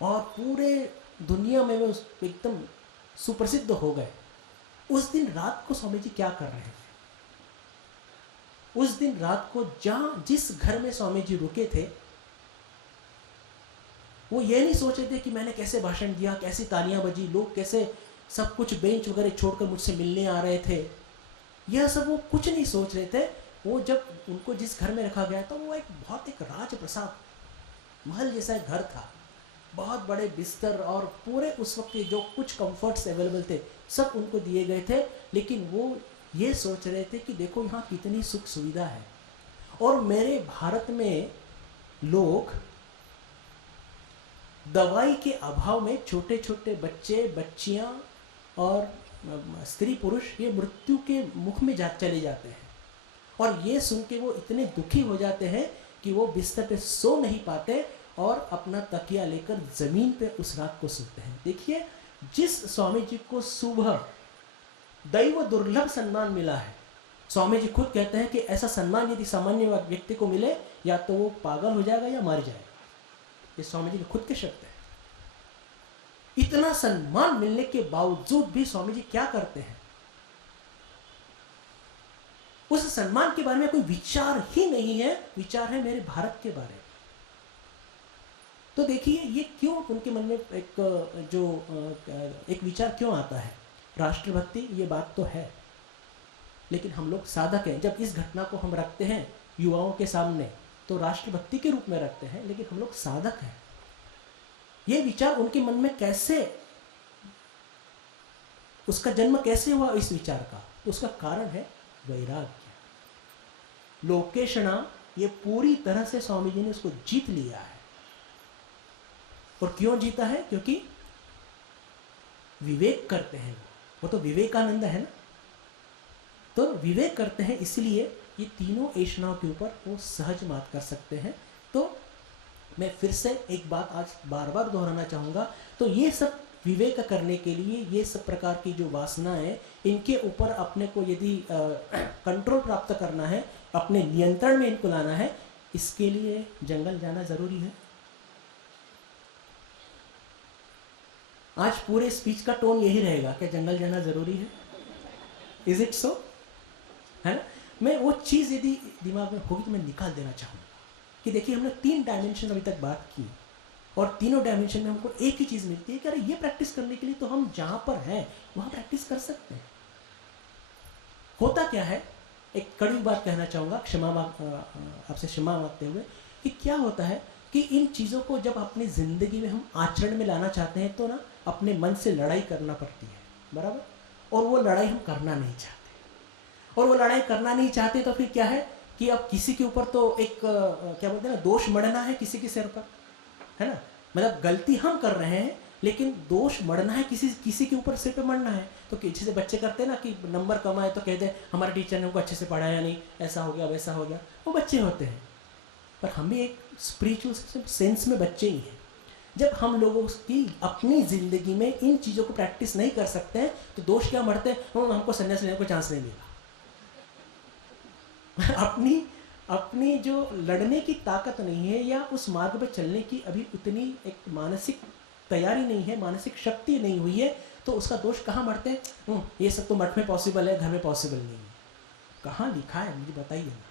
और पूरे दुनिया में वो एकदम सुप्रसिद्ध हो गए, उस दिन रात को स्वामी जी क्या कर रहे थे? उस दिन रात को जिस घर में स्वामी जी रुके थे, वो ये नहीं सोच रहे थे कि मैंने कैसे भाषण दिया, कैसी तालियां बजी, लोग कैसे सब कुछ बेंच वगैरह छोड़कर मुझसे मिलने आ रहे थे, यह सब वो कुछ नहीं सोच रहे थे। वो जब उनको जिस घर में रखा गया था वो एक राजप्रसाद महल जैसा घर था, बहुत बड़े बिस्तर और पूरे उस वक्त जो कुछ कंफर्ट्स अवेलेबल थे सब उनको दिए गए थे। लेकिन वो ये सोच रहे थे कि देखो यहाँ कितनी सुख सुविधा है, और मेरे भारत में लोग दवाई के अभाव में छोटे छोटे बच्चे बच्चियाँ और स्त्री पुरुष ये मृत्यु के मुख में चले जाते हैं, और ये सुन के वो इतने दुखी हो जाते हैं कि वो बिस्तर पे सो नहीं पाते और अपना तकिया लेकर ज़मीन पे उस रात को सोते हैं। देखिए, जिस स्वामी जी को सुबह दैव दुर्लभ सम्मान मिला है, स्वामी जी खुद कहते हैं कि ऐसा सम्मान यदि सामान्य व्यक्ति को मिले या तो वो पागल हो जाएगा या मर जाएगा। ये स्वामी जी के खुद के शब्द हैं। इतना सम्मान मिलने के बावजूद भी स्वामी जी क्या करते हैं? उस सम्मान के बारे में कोई विचार ही नहीं है, विचार है मेरे भारत के बारे में। तो देखिए ये क्यों उनके मन में एक विचार क्यों आता है? राष्ट्रभक्ति ये बात तो है, लेकिन हम लोग साधक हैं। जब इस घटना को हम रखते हैं युवाओं के सामने तो राष्ट्रभक्ति के रूप में रखते हैं, लेकिन हम लोग साधक हैं। ये विचार उनके मन में कैसे, उसका जन्म कैसे हुआ इस विचार का? तो उसका कारण है वैराग्य, लोकेषणा। ये पूरी तरह से स्वामी जी ने उसको जीत लिया है। और क्यों जीता है? क्योंकि विवेक करते हैं वो तो विवेकानंद है ना, तो विवेक करते हैं, इसलिए ये तीनों ऐषणाओं के ऊपर वो सहज मात कर सकते हैं। तो मैं फिर से एक बात आज बार बार दोहराना चाहूँगा, तो ये सब विवेक करने के लिए ये सब प्रकार की जो वासनाएं, इनके ऊपर अपने को यदि कंट्रोल प्राप्त करना है, अपने नियंत्रण में इनको लाना है, इसके लिए जंगल जाना जरूरी है। आज पूरे स्पीच का टोन यही रहेगा कि जंगल जाना जरूरी है। Is it so? है ना? मैं वो चीज़ यदि दिमाग में होगी तो मैं निकाल देना चाहूँगा कि देखिए हमने 3 डायमेंशन अभी तक बात की, और तीनों डायमेंशन में हमको एक ही चीज़ मिलती है कि अरे ये प्रैक्टिस करने के लिए तो हम जहाँ पर हैं वहाँ प्रैक्टिस कर सकते हैं। होता क्या है, एक कड़वी बात कहना चाहूँगा, आपसे क्षमा मांगते हुए, कि क्या होता है कि इन चीज़ों को जब अपनी ज़िंदगी में हम आचरण में लाना चाहते हैं तो ना अपने मन से लड़ाई करना पड़ती है, बराबर? और वो लड़ाई हम करना नहीं चाहते, और वो लड़ाई करना नहीं चाहते तो फिर क्या है कि अब किसी के ऊपर तो एक क्या बोलते हैं ना, दोष मढ़ना है किसी के सिर पर, है ना? मतलब गलती हम कर रहे हैं लेकिन दोष मढ़ना है किसी के ऊपर सिर पे मढ़ना है। तो किसी से बच्चे करते हैं ना कि नंबर कम आए तो कहते हैं हमारे टीचर ने हमको अच्छे से पढ़ाया नहीं, ऐसा हो गया वैसा हो गया, वो बच्चे होते हैं। पर हम भी एक स्पिरिचुअल सेंस में बच्चे ही हैं। जब हम लोगों की अपनी ज़िंदगी में इन चीज़ों को प्रैक्टिस नहीं कर सकते हैं तो दोष क्या मढ़ते हैं, हमको संन्यास लेने को चांस नहीं मिला। अपनी जो लड़ने की ताकत नहीं है या उस मार्ग पर चलने की अभी उतनी एक मानसिक तैयारी नहीं है, मानसिक शक्ति नहीं हुई है, तो उसका दोष कहाँ मढ़ते हैं, ये सब तो मठ में पॉसिबल है, घर में पॉसिबल नहीं है। कहाँ लिखा है मुझे बताइए ना,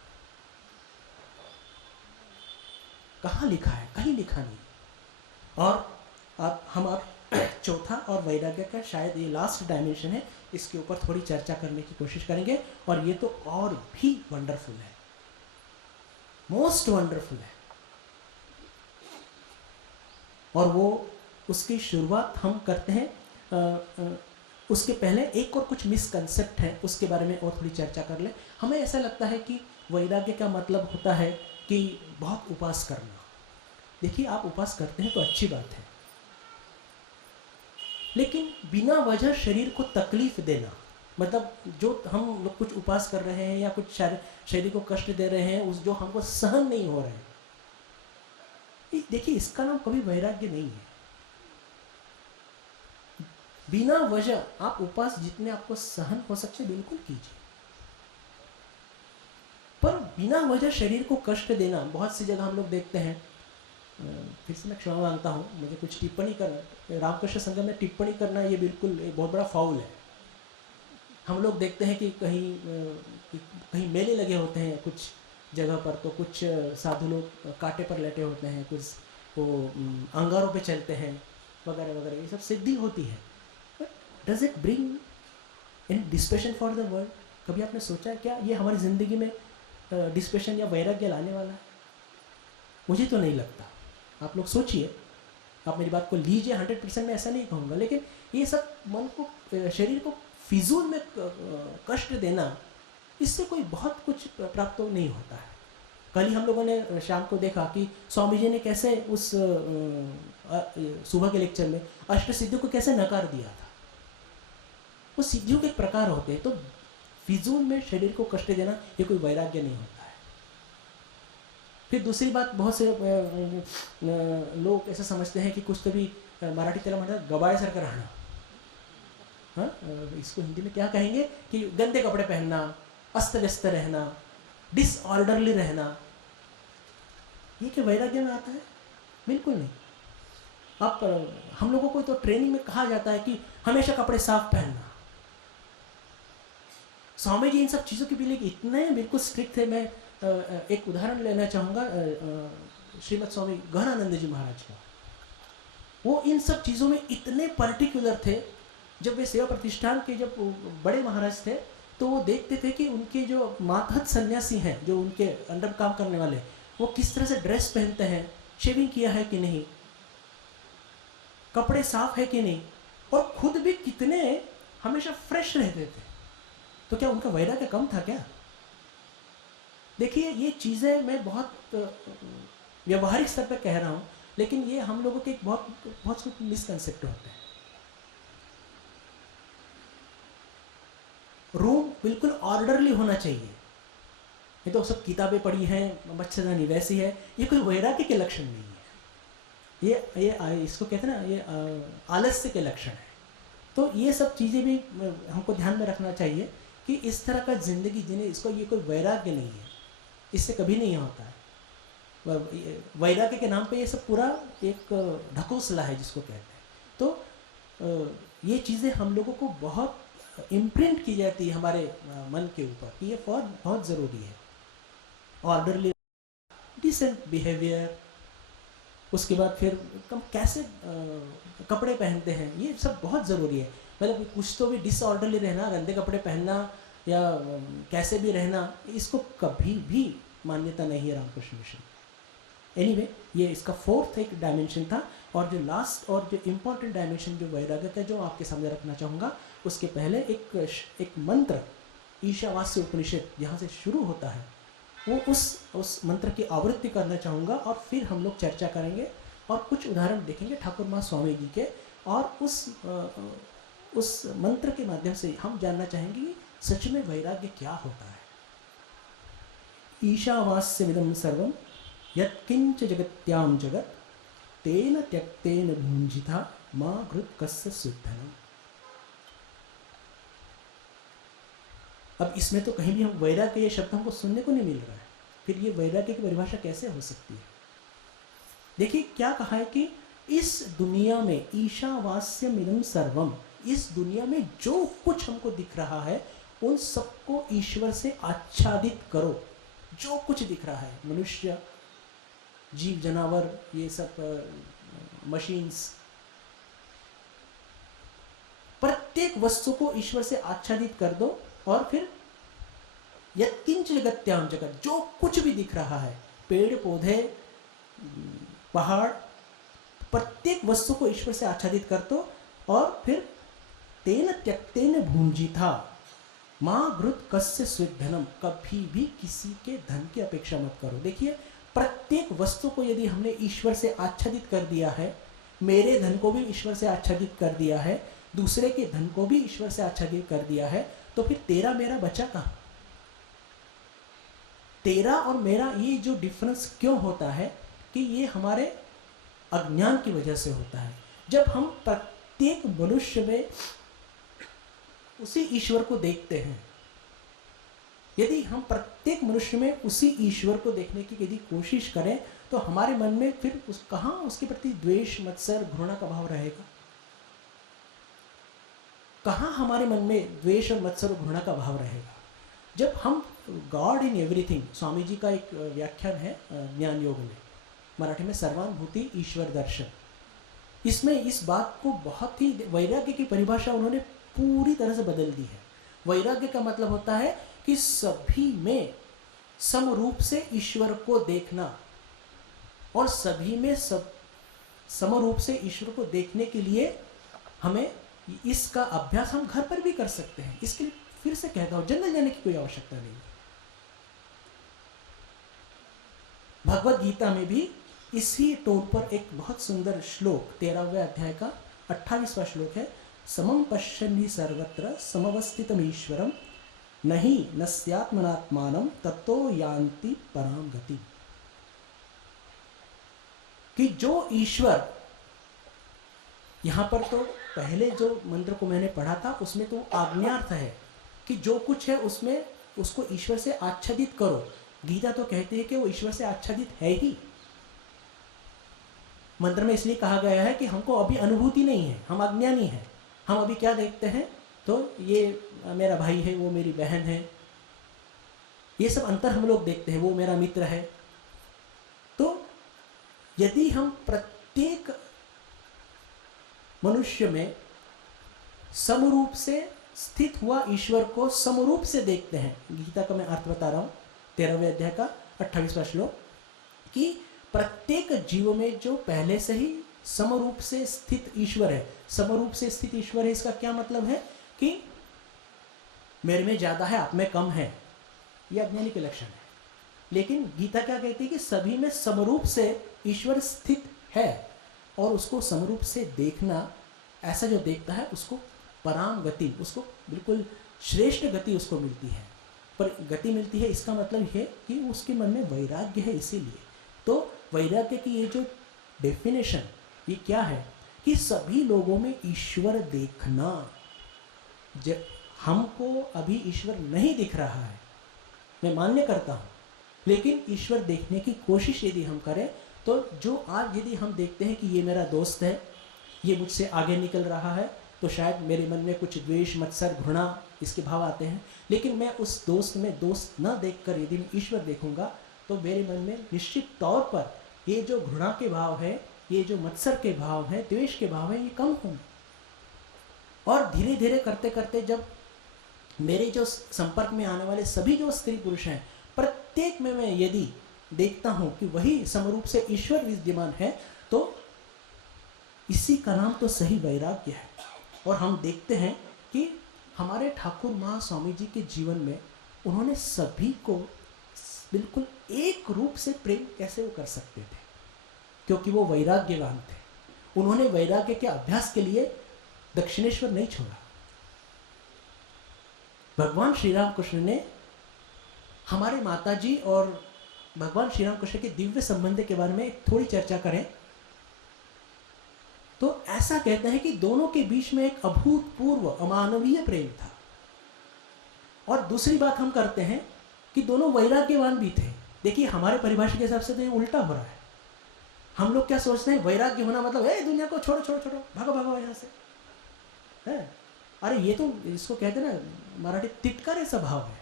कहाँ लिखा है? कहीं लिखा नहीं। और अब चौथा और वैराग्य का शायद ये लास्ट डायमेंशन है, इसके ऊपर थोड़ी चर्चा करने की कोशिश करेंगे। और ये तो और भी वंडरफुल है, मोस्ट वंडरफुल है। और वो उसकी शुरुआत हम करते हैं। उसके पहले एक और कुछ मिसकंसेप्ट है, उसके बारे में और थोड़ी चर्चा कर ले। हमें ऐसा लगता है कि वैराग्य का मतलब होता है कि बहुत उपास करना। देखिए, आप उपास करते हैं तो अच्छी बात है, लेकिन बिना वजह शरीर को तकलीफ देना, मतलब जो हम लोग कुछ उपास कर रहे हैं या कुछ शरीर को कष्ट दे रहे हैं, उस जो हमको सहन नहीं हो रहे हैं, देखिए इसका नाम कभी वैराग्य नहीं है। बिना वजह आप उपास जितने आपको सहन हो सकते बिल्कुल कीजिए, पर बिना वजह शरीर को कष्ट देना, बहुत सी जगह हम लोग देखते हैं। फिर से मैं क्षमा मांगता हूँ, मुझे कुछ टिप्पणी करना, रामकृष्ण संगम में टिप्पणी करना ये बिल्कुल एक बहुत बड़ा फाउल है। हम लोग देखते हैं कि कहीं मेले लगे होते हैं कुछ जगह पर, तो कुछ साधु लोग कांटे पर लेटे होते हैं, कुछ वो अंगारों पे चलते हैं वगैरह वगैरह, ये सब सिद्धि होती है। Does it bring in dissipation for the world? कभी आपने सोचा है क्या ये हमारी ज़िंदगी में डिस्पेशन या वैराग्य लाने वाला है? मुझे तो नहीं लगता। आप लोग सोचिए, आप मेरी बात को लीजिए, 100% में ऐसा नहीं कहूँगा, लेकिन ये सब मन को, शरीर को फिजूल में कष्ट देना, इससे कोई बहुत कुछ प्राप्त नहीं होता है। कल ही हम लोगों ने शाम को देखा कि स्वामी जी ने कैसे उस सुबह के लेक्चर में अष्ट सिद्धियों को कैसे नकार दिया था। वो सिद्धियों के प्रकार होते हैं, तो फिजूल में शरीर को कष्ट देना ये कोई वैराग्य नहीं होता है। फिर दूसरी बात, बहुत से लोग ऐसा समझते हैं कि कुछ तो भी मराठी तेरा मतलब गवाए सर का रहना, हाँ, इसको हिंदी में क्या कहेंगे कि गंदे कपड़े पहनना, अस्त व्यस्त रहना, डिसऑर्डरली रहना, ये क्या वैराग्य में आता है? बिल्कुल नहीं। अब हम लोगों को तो ट्रेनिंग में कहा जाता है कि हमेशा कपड़े साफ पहनना। स्वामी जी इन सब चीज़ों के लिए इतने बिल्कुल स्ट्रिक्ट थे। मैं एक उदाहरण लेना चाहूँगा श्रीमद स्वामी गहनानंद जी महाराज का। वो इन सब चीज़ों में इतने पर्टिकुलर थे। जब वे सेवा प्रतिष्ठान के जब बड़े महाराज थे, तो वो देखते थे कि उनके जो मातहत सन्यासी हैं, जो उनके अंडर काम करने वाले, वो किस तरह से ड्रेस पहनते हैं, शेविंग किया है कि नहीं, कपड़े साफ है कि नहीं, और खुद भी कितने हमेशा फ्रेश रहते थे। तो क्या उनका वैराग्य कम था क्या? देखिए, ये चीज़ें मैं बहुत व्यवहारिक स्तर पर कह रहा हूँ, लेकिन ये हम लोगों के बहुत कुछ मिसकंसेप्ट होते हैं। रूम बिल्कुल ऑर्डरली होना चाहिए। ये तो सब किताबें पढ़ी हैं, मच्छरदानी वैसी है, ये कोई वैराग्य के लक्षण नहीं है। ये इसको कहते हैं ना, ये आलस्य के लक्षण है। तो ये सब चीज़ें भी हमको ध्यान में रखना चाहिए कि इस तरह का जिंदगी जिन्हें, इसको ये कोई वैराग्य नहीं है, इससे कभी नहीं होता है। वैराग्य के नाम पे ये सब पूरा एक ढकोसला है जिसको कहते हैं। तो ये चीज़ें हम लोगों को बहुत इम्प्रिंट की जाती है हमारे मन के ऊपर कि ये बहुत ज़रूरी है। ऑर्डरली, डिसेंट बिहेवियर, उसके बाद फिर हम कैसे कपड़े पहनते हैं, ये सब बहुत ज़रूरी है। मतलब कुछ तो भी डिसऑर्डरली रहना, गंदे कपड़े पहनना या कैसे भी रहना, इसको कभी भी मान्यता नहीं है रामकृष्ण मिशन। एनीवे, ये इसका फोर्थ एक डायमेंशन था। और जो लास्ट और जो इम्पोर्टेंट डायमेंशन जो वैराग्य है, जो आपके सामने रखना चाहूँगा, उसके पहले एक मंत्र ईशावास्य उपनिषद जहाँ से शुरू होता है, वो उस मंत्र की आवृत्ति करना चाहूँगा, और फिर हम लोग चर्चा करेंगे और कुछ उदाहरण देखेंगे ठाकुर माँ स्वामी जी के, और उस मंत्र के माध्यम से हम जानना चाहेंगे कि सच में वैराग्य क्या होता है। ईशावास्यमिदं सर्वं यत्किंच जगत्यां जगत् तेन त्यक्तेन भुञ्जिता मा घृत कस्य स्विद्धनम्। अब इसमें तो कहीं भी हम वैराग्य ये शब्द हमको सुनने को नहीं मिल रहा है, फिर ये वैराग्य की परिभाषा कैसे हो सकती है? देखिए क्या कहा है कि इस दुनिया में ईशावास्यमिदं सर्वम, इस दुनिया में जो कुछ हमको दिख रहा है उन सबको ईश्वर से आच्छादित करो। जो कुछ दिख रहा है, मनुष्य, जीव जनावर, ये सब मशीन्स, प्रत्येक वस्तु को ईश्वर से आच्छादित कर दो। और फिर यत्किंच जगत्याम जगत, जो कुछ भी दिख रहा है, पेड़ पौधे पहाड़, प्रत्येक वस्तु को ईश्वर से आच्छादित कर दो। और फिर तेन त्यक्तेन भुञ्जिता माँ घृत कस्य स्विद्धनम, कभी भी किसी के धन की अपेक्षा मत करो। देखिए प्रत्येक वस्तु को यदि हमने ईश्वर से आच्छादित कर दिया है, मेरे धन को भी ईश्वर से आच्छादित कर दिया है, दूसरे के धन को भी ईश्वर से आच्छादित कर दिया है, तो फिर तेरा मेरा बचा कहाँ? तेरा और मेरा ये जो डिफरेंस क्यों होता है कि ये हमारे अज्ञान की वजह से होता है। जब हम प्रत्येक मनुष्य में उसी ईश्वर को देखते हैं, यदि हम प्रत्येक मनुष्य में उसी ईश्वर को देखने की यदि कोशिश करें तो हमारे मन में फिर कहाँ उसके प्रति द्वेष, मत्सर, घृणा का भाव रहेगा? कहाँ हमारे मन में द्वेष और मत्सर और घृणा का भाव रहेगा? जब हम God in everything, Swami ji का एक व्याख्यान है ज्ञान योग में, मराठी में सर्वानुभूति ईश्वर दर्शन, इसमें इस बात को बहुत ही, वैराग्य की परिभाषा उन्होंने पूरी तरह से बदल दी है। वैराग्य का मतलब होता है कि सभी में समरूप से ईश्वर को देखना, और सभी में समरूप से ईश्वर को देखने के लिए हमें इसका अभ्यास हम घर पर भी कर सकते हैं। इसके लिए फिर से कहता हूं, जंगल जाने की कोई आवश्यकता नहीं। भगवत गीता में भी इसी टोन पर एक बहुत सुंदर श्लोक, 13वें अध्याय का 28वां श्लोक है, समम पश्यन् हि सर्वत्र समवस्थितमीश्वरम नहि नस्यात्मनात्मानं ततो यान्ति पराम गति। कि जो ईश्वर, यहां पर तो पहले जो मंत्र को मैंने पढ़ा था उसमें तो आज्ञार्थ है कि जो कुछ है उसमें उसको ईश्वर से आच्छादित करो। गीता तो कहती है कि वो ईश्वर से आच्छादित है ही। मंत्र में इसलिए कहा गया है कि हमको अभी अनुभूति नहीं है, हम अज्ञानी हैं। हम अभी क्या देखते हैं, तो ये मेरा भाई है, वो मेरी बहन है, ये सब अंतर हम लोग देखते हैं, वो मेरा मित्र है। तो यदि हम प्रत्येक मनुष्य में समरूप से स्थित हुआ ईश्वर को समरूप से देखते हैं, गीता का मैं अर्थ बता रहा हूं, 13वें अध्याय का 28वां श्लोक, कि प्रत्येक जीव में जो पहले से ही समरूप से स्थित ईश्वर है। समरूप से स्थित ईश्वर है, इसका क्या मतलब है कि मेरे में ज्यादा है, आप में कम है, यह अज्ञानी के लक्षण है। लेकिन गीता क्या कहती है कि सभी में समरूप से ईश्वर स्थित है, और उसको समरूप से देखना, ऐसा जो देखता है उसको पराम गति, उसको बिल्कुल श्रेष्ठ गति उसको मिलती है। पर गति मिलती है इसका मतलब है कि उसके मन में वैराग्य है। इसीलिए तो वैराग्य की ये जो डेफिनेशन, ये क्या है कि सभी लोगों में ईश्वर देखना। जब हमको अभी ईश्वर नहीं दिख रहा है, मैं मान्य करता हूँ, लेकिन ईश्वर देखने की कोशिश यदि हम करें तो जो आज यदि हम देखते हैं कि ये मेरा दोस्त है, ये मुझसे आगे निकल रहा है, तो शायद मेरे मन में कुछ द्वेष, मत्सर, घृणा इसके भाव आते हैं। लेकिन मैं उस दोस्त में दोस्त न देखकर यदि मैं ईश्वर देखूंगा तो मेरे मन में निश्चित तौर पर ये जो घृणा के भाव है, ये जो मत्सर के भाव है, द्वेष के भाव है, ये कम होंगे। और धीरे धीरे करते करते जब मेरे जो संपर्क में आने वाले सभी जो स्त्री पुरुष हैं, प्रत्येक में मैं यदि देखता हूं कि वही समरूप से ईश्वर विद्यमान है, तो इसी का नाम तो सही वैराग्य है। और हम देखते हैं कि हमारे ठाकुर माँ स्वामी जी के जीवन में उन्होंने सभी को बिल्कुल एक रूप से प्रेम कैसे वो कर सकते थे, क्योंकि वो वैराग्यवान थे। उन्होंने वैराग्य के अभ्यास के लिए दक्षिणेश्वर नहीं छोड़ा। भगवान श्री राम कृष्ण ने हमारे माताजी और भगवान श्री राम कृष्ण के दिव्य संबंध के बारे में थोड़ी चर्चा करें तो ऐसा कहते हैं कि दोनों के बीच में एक अभूतपूर्व अमानवीय प्रेम था। और दूसरी बात हम करते हैं कि दोनों वैराग्यवान भी थे। देखिए हमारे परिभाषा के हिसाब से तो ये उल्टा हो रहा है। हम लोग क्या सोचते हैं, वैराग्य होना मतलब दुनिया को छोड़ो छोड़ो छोड़ो, भागो भागो यहाँ से, है। अरे ये तो इसको कहते हैं ना मराठी तिटकारे सा भाव है,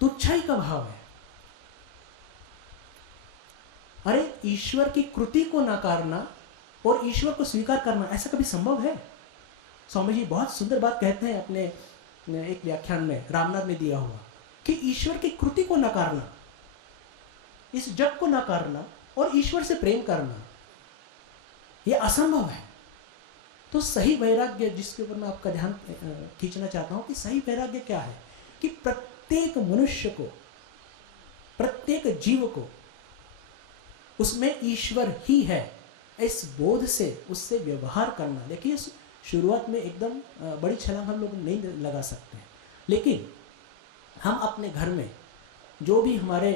तुच्छाई का भाव है। अरे ईश्वर की कृति को नकारना और ईश्वर को स्वीकार करना ऐसा कभी संभव है? स्वामी जी बहुत सुंदर बात कहते हैं अपने एक व्याख्यान में, रामनाथ में दिया हुआ, कि ईश्वर की कृति को नकारना, इस जग को नकारना और ईश्वर से प्रेम करना यह असंभव है। तो सही वैराग्य, जिसके ऊपर मैं आपका ध्यान खींचना चाहता हूं कि सही वैराग्य क्या है, कि प्रत्येक मनुष्य को, प्रत्येक जीव को उसमें ईश्वर ही है इस बोध से उससे व्यवहार करना। देखिए शुरुआत में एकदम बड़ी छलांग हम लोग नहीं लगा सकते, लेकिन हम अपने घर में जो भी हमारे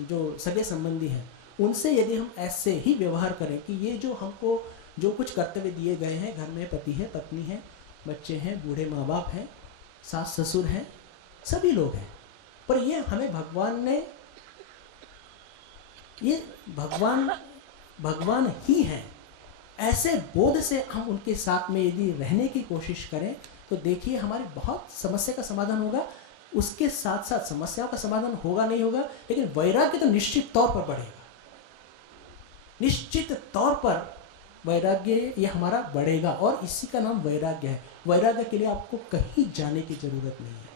जो सगे संबंधी हैं उनसे यदि हम ऐसे ही व्यवहार करें कि ये जो हमको जो कुछ कर्तव्य दिए गए हैं, घर में पति है, पत्नी है, बच्चे हैं, बूढ़े माँ बाप हैं, सास ससुर हैं, सभी लोग हैं, पर ये हमें भगवान ने, ये भगवान ही हैं, ऐसे बोध से हम उनके साथ में यदि रहने की कोशिश करें तो देखिए हमारी बहुत समस्या का समाधान होगा। उसके साथ साथ समस्याओं का समाधान होगा नहीं होगा, लेकिन वैराग्य तो निश्चित तौर पर बढ़ेगा। निश्चित तौर पर वैराग्य ये हमारा बढ़ेगा और इसी का नाम वैराग्य है। वैराग्य के लिए आपको कहीं जाने की जरूरत नहीं है।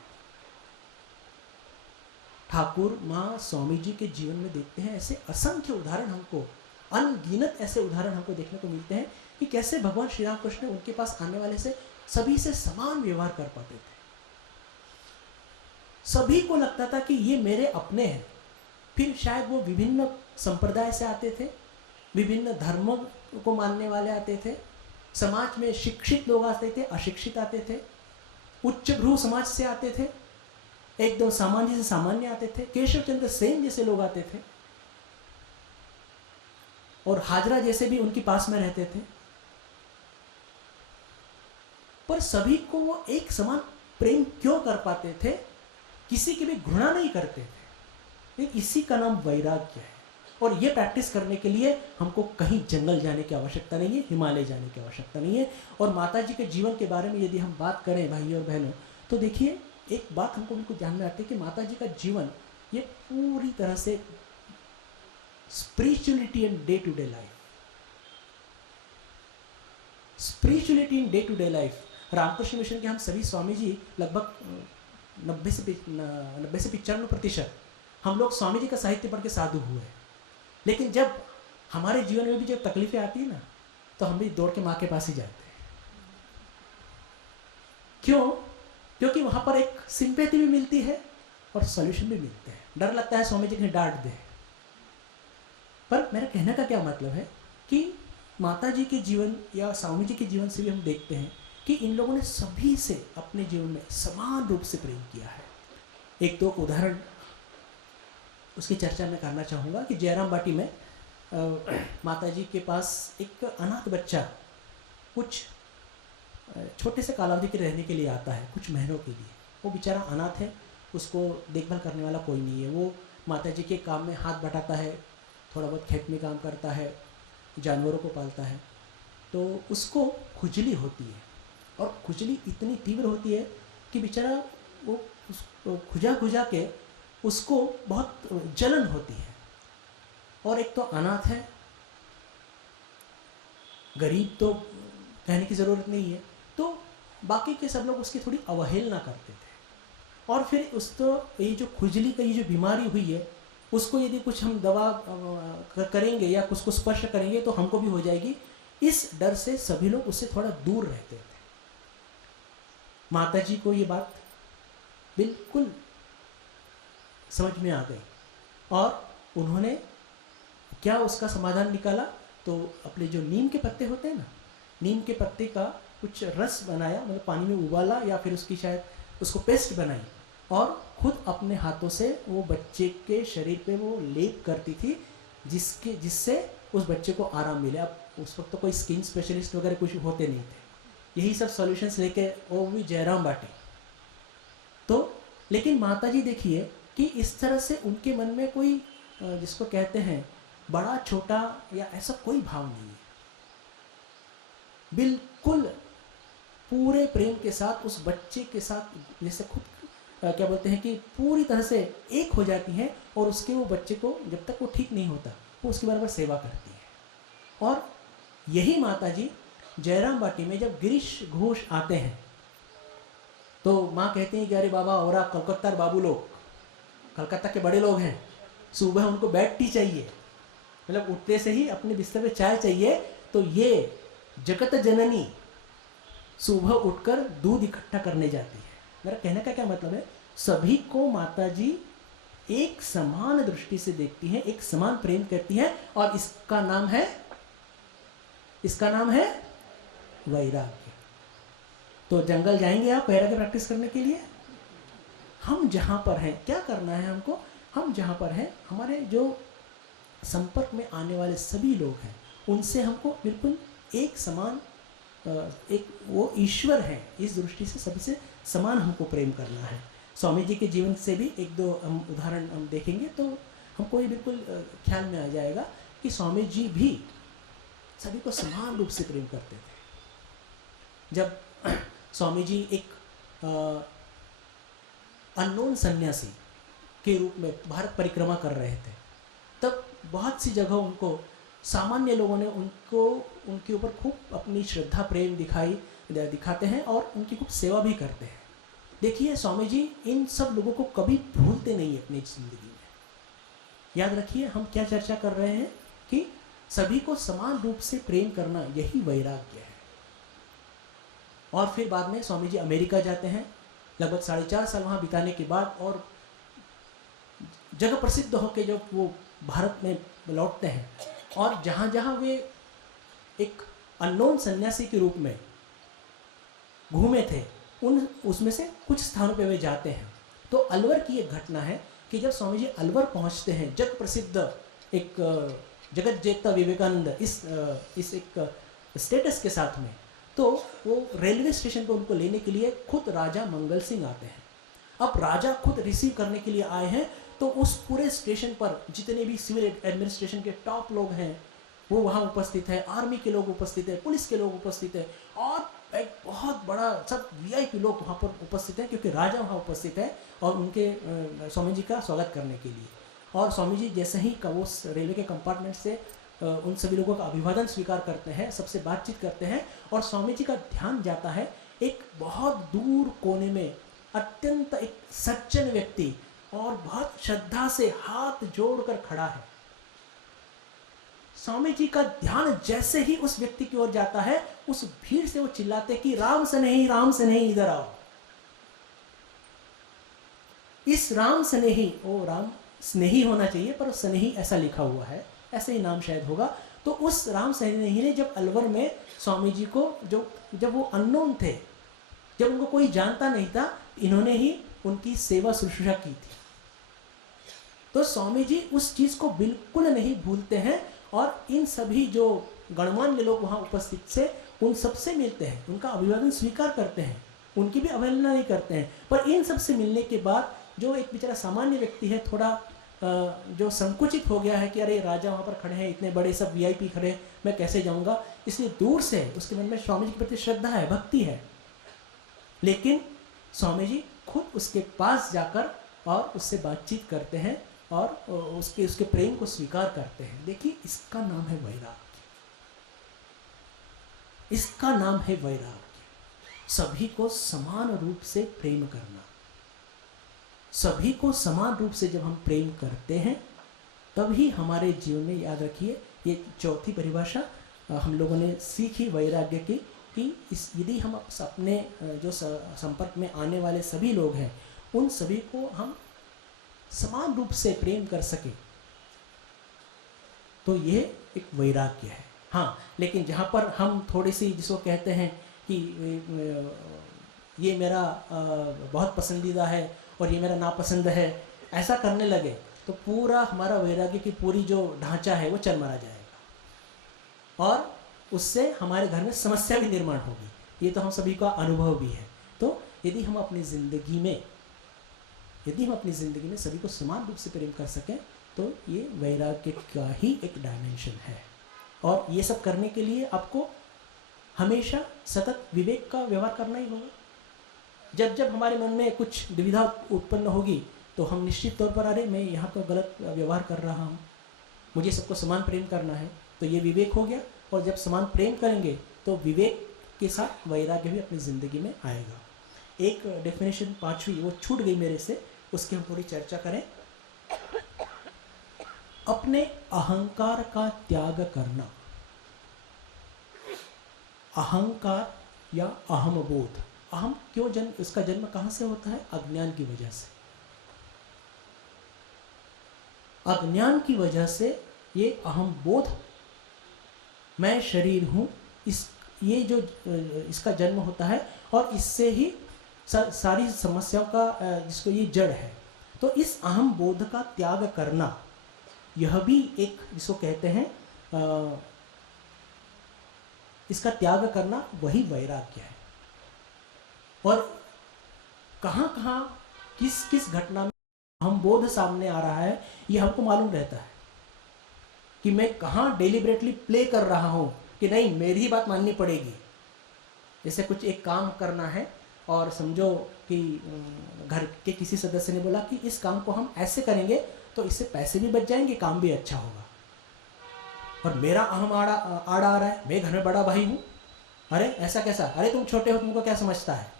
ठाकुर माँ स्वामी जी के जीवन में देखते हैं ऐसे असंख्य उदाहरण, हमको अनगिनत ऐसे उदाहरण हमको देखने को मिलते हैं कि कैसे भगवान श्री राम कृष्ण उनके पास आने वाले से सभी से समान व्यवहार कर पाते थे। सभी को लगता था कि ये मेरे अपने हैं। फिर शायद वो विभिन्न संप्रदाय से आते थे, विभिन्न धर्मों को मानने वाले आते थे, समाज में शिक्षित लोग आते थे, अशिक्षित आते थे, उच्च भ्रू समाज से आते थे, एकदम सामान्य से सामान्य आते थे, केशव चंद्र सेन जैसे लोग आते थे, और हाजरा जैसे भी उनके पास में रहते थे, पर सभी को वो एक समान प्रेम क्यों कर पाते थे? किसी की भी घृणा नहीं करते थे। इसी का नाम वैराग्य है। और ये प्रैक्टिस करने के लिए हमको कहीं जंगल जाने की आवश्यकता नहीं है, हिमालय जाने की आवश्यकता नहीं है। और माता जी के जीवन के बारे में यदि हम बात करें भाइयों और बहनों, तो देखिए एक बात हमको ध्यान में आती है कि माता जी का जीवन ये पूरी तरह से spirituality and day to day life, spirituality in day to day life. Ramakrishna Mission के हम सभी स्वामी जी लगभग 90 से 95% हम लोग स्वामी जी का साहित्य पढ़ के साधु हुए। लेकिन जब हमारे जीवन में भी जब तकलीफें आती है ना, तो हम भी दौड़ के माँ के पास ही जाते हैं। क्यों? क्योंकि वहां पर एक सिंपैथी भी मिलती है और सॉल्यूशन भी मिलते हैं। डर लगता है स्वामी जी कहीं डांट दे, पर मेरा कहने का क्या मतलब है कि माता जी के जीवन या स्वामी जी के जीवन से भी हम देखते हैं कि इन लोगों ने सभी से अपने जीवन में समान रूप से प्रेम किया है। एक दो उदाहरण उसकी चर्चा मैं करना चाहूँगा कि जयराम बाटी में माता जी के पास एक अनाथ बच्चा कुछ छोटे से कालावधि के रहने के लिए आता है, कुछ महीनों के लिए। वो बेचारा अनाथ है, उसको देखभाल करने वाला कोई नहीं है। वो माता जी के काम में हाथ बटाता है, थोड़ा बहुत खेत में काम करता है, जानवरों को पालता है। तो उसको खुजली होती है और खुजली इतनी तीव्र होती है कि बेचारा वो खुजा खुजा के उसको बहुत जलन होती है। और एक तो अनाथ है, गरीब तो कहने की ज़रूरत नहीं है, तो बाकी के सब लोग उसकी थोड़ी अवहेलना करते थे। और फिर उसको ये जो खुजली का ये जो बीमारी हुई है, उसको यदि कुछ हम दवा करेंगे या कुछ को स्पर्श करेंगे तो हमको भी हो जाएगी, इस डर से सभी लोग उससे थोड़ा दूर रहते थे। माता जी को ये बात बिल्कुल समझ में आ गई और उन्होंने क्या उसका समाधान निकाला? तो अपने जो नीम के पत्ते होते हैं ना, नीम के पत्ते का कुछ रस बनाया, मतलब पानी में उबाला या फिर उसकी शायद उसको पेस्ट बनाई और खुद अपने हाथों से वो बच्चे के शरीर पे वो लेप करती थी, जिससे उस बच्चे को आराम मिले। अब उस वक्त तो कोई स्किन स्पेशलिस्ट वगैरह कुछ होते नहीं थे, यही सब सॉल्यूशंस लेके वो भी जयराम बाटी। तो लेकिन माताजी देखिए कि इस तरह से उनके मन में कोई जिसको कहते हैं बड़ा छोटा या ऐसा कोई भाव नहीं है, बिल्कुल पूरे प्रेम के साथ उस बच्चे के साथ जैसे खुद क्या बोलते हैं कि पूरी तरह से एक हो जाती हैं और उसके वो बच्चे को जब तक वो ठीक नहीं होता वो उसकी बराबर सेवा करती है। और यही माताजी जयराम बाटी में जब गिरीश घोष आते हैं तो माँ कहती हैं कि अरे बाबा और कलकत्ता बाबू लोग, कलकत्ता के बड़े लोग हैं, सुबह उनको बेड टी चाहिए, मतलब उठते से ही अपने बिस्तर पे चाय चाहिए। तो ये जगत जननी सुबह उठकर दूध इकट्ठा करने जाती है। मेरा कहने का क्या मतलब है, सभी को माताजी एक समान दृष्टि से देखती हैं, एक समान प्रेम करती हैं और इसका नाम है वैराग्य। तो जंगल जाएंगे आप वैराग्य प्रैक्टिस करने के लिए? हम जहां पर हैं क्या करना है हमको? हम जहां पर हैं हमारे जो संपर्क में आने वाले सभी लोग हैं उनसे हमको बिल्कुल एक समान एक वो ईश्वर है इस दृष्टि से सबसे समान हमको प्रेम करना है। स्वामी जी के जीवन से भी एक दो हम उदाहरण हम देखेंगे तो हमको ये बिल्कुल ख्याल में आ जाएगा कि स्वामी जी भी सभी को समान रूप से प्रेम करते थे। जब स्वामी जी एक अननोन सन्यासी के रूप में भारत परिक्रमा कर रहे थे तब बहुत सी जगह उनको सामान्य लोगों ने उनके ऊपर खूब अपनी श्रद्धा प्रेम दिखाते हैं और उनकी खूब सेवा भी करते हैं। देखिए स्वामी जी इन सब लोगों को कभी भूलते नहीं अपनी जिंदगी में। याद रखिए हम क्या चर्चा कर रहे हैं कि सभी को समान रूप से प्रेम करना यही वैराग्य है। और फिर बाद में स्वामी जी अमेरिका जाते हैं, लगभग 4.5 साल वहाँ बिताने के बाद और जगह प्रसिद्ध होकर जब वो भारत में लौटते हैं और जहाँ जहाँ वे एक अननोन सन्यासी के रूप में घूमे थे उसमें से कुछ स्थानों पे वे जाते हैं। तो अलवर की एक घटना है कि जब स्वामी जी अलवर पहुँचते हैं, जग प्रसिद्ध एक जगत जेता विवेकानंद इस एक स्टेटस के साथ में, तो वो रेलवे स्टेशन पर उनको लेने के लिए खुद राजा मंगल सिंह आते हैं। अब राजा खुद रिसीव करने के लिए आए हैं तो उस पूरे स्टेशन पर जितने भी सिविल एडमिनिस्ट्रेशन के टॉप लोग हैं वो वहाँ उपस्थित है, आर्मी के लोग उपस्थित है, पुलिस के लोग उपस्थित है और एक बहुत बड़ा सब वीआईपी लोग वहाँ पर उपस्थित हैं क्योंकि राजा वहाँ उपस्थित है और उनके स्वामी जी का स्वागत करने के लिए। और स्वामी जी जैसे ही वो रेलवे के कंपार्टमेंट से उन सभी लोगों का अभिवादन स्वीकार करते हैं, सबसे बातचीत करते हैं और स्वामी जी का ध्यान जाता है एक बहुत दूर कोने में अत्यंत एक सज्जन व्यक्ति और बहुत श्रद्धा से हाथ जोड़कर खड़ा है। स्वामी जी का ध्यान जैसे ही उस व्यक्ति की ओर जाता है उस भीड़ से वो चिल्लाते कि राम से नहीं इधर आओ। इस राम स्नेही, वो राम स्नेही होना चाहिए पर स्नेही ऐसा लिखा हुआ है, ऐसे ही नाम शायद होगा। तो उस राम स्नेही ने जब अलवर में स्वामी जी को जब वो अननोन थे, जब उनको कोई जानता नहीं था, इन्होंने ही उनकी सेवा शुश्रूषा की थी। तो स्वामी जी उस चीज को बिल्कुल नहीं भूलते हैं और इन सभी जो गणमान्य लोग वहाँ उपस्थित से उन सबसे मिलते हैं, उनका अभिवादन स्वीकार करते हैं, उनकी भी अवहेलना नहीं करते हैं। पर इन सबसे मिलने के बाद जो एक बेचारा सामान्य व्यक्ति है, थोड़ा जो संकुचित हो गया है कि अरे राजा वहाँ पर खड़े हैं, इतने बड़े सब वीआईपी खड़े हैं, मैं कैसे जाऊँगा, इसलिए दूर से उसके मन में स्वामी जी के प्रति श्रद्धा है, भक्ति है। लेकिन स्वामी जी खुद उसके पास जाकर और उससे बातचीत करते हैं और उसके प्रेम को स्वीकार करते हैं। देखिए इसका नाम है वैराग्य, इसका नाम है वैराग्य। सभी को समान रूप से प्रेम करना, सभी को समान रूप से जब हम प्रेम करते हैं तभी हमारे जीवन में, याद रखिए ये चौथी परिभाषा हम लोगों ने सीखी वैराग्य की कि यदि हम अपने जो संपर्क में आने वाले सभी लोग हैं उन सभी को हम समान रूप से प्रेम कर सके तो ये एक वैराग्य है। हाँ, लेकिन जहाँ पर हम थोड़ी सी जिसको कहते हैं कि ये मेरा बहुत पसंदीदा है और ये मेरा नापसंद है, ऐसा करने लगे तो पूरा हमारा वैराग्य की पूरी जो ढांचा है वो चरमरा जाएगा और उससे हमारे घर में समस्या भी निर्माण होगी। ये तो हम सभी का अनुभव भी है। तो यदि हम अपनी ज़िंदगी में सभी को समान रूप से प्रेम कर सकें तो ये वैराग्य का ही एक डायमेंशन है। और ये सब करने के लिए आपको हमेशा सतत विवेक का व्यवहार करना ही होगा। जब जब हमारे मन में कुछ दुविधा उत्पन्न होगी तो हम निश्चित तौर पर अरे मैं यहाँ तो गलत व्यवहार कर रहा हूँ, मुझे सबको समान प्रेम करना है, तो ये विवेक हो गया। और जब समान प्रेम करेंगे तो विवेक के साथ वैराग्य भी अपनी ज़िंदगी में आएगा। एक डेफिनेशन 5वीं वो छूट गई मेरे से, उसकी हम थोड़ी चर्चा करें। अपने अहंकार का त्याग करना। अहंकार या अहम बोध, अहम क्यों जन्म, इसका जन्म कहां से होता है? अज्ञान की वजह से। अज्ञान की वजह से ये अहम बोध, मैं शरीर हूं, ये जो इसका जन्म होता है और इससे ही सारी समस्याओं का जिसको ये जड़ है। तो इस अहम बोध का त्याग करना, यह भी एक जिसको कहते हैं इसका त्याग करना वही वैराग्य है। और कहाँ कहाँ किस किस घटना में अहम बोध सामने आ रहा है ये हमको मालूम रहता है कि मैं कहाँ डेलिबरेटली प्ले कर रहा हूँ कि नहीं मेरी ही बात माननी पड़ेगी। जैसे कुछ एक काम करना है और समझो कि घर के किसी सदस्य ने बोला कि इस काम को हम ऐसे करेंगे तो इससे पैसे भी बच जाएंगे, काम भी अच्छा होगा। और मेरा अहम आड़ा आ रहा है, मैं घर में बड़ा भाई हूँ, अरे ऐसा कैसा, अरे तुम छोटे हो, तुमको क्या समझता है।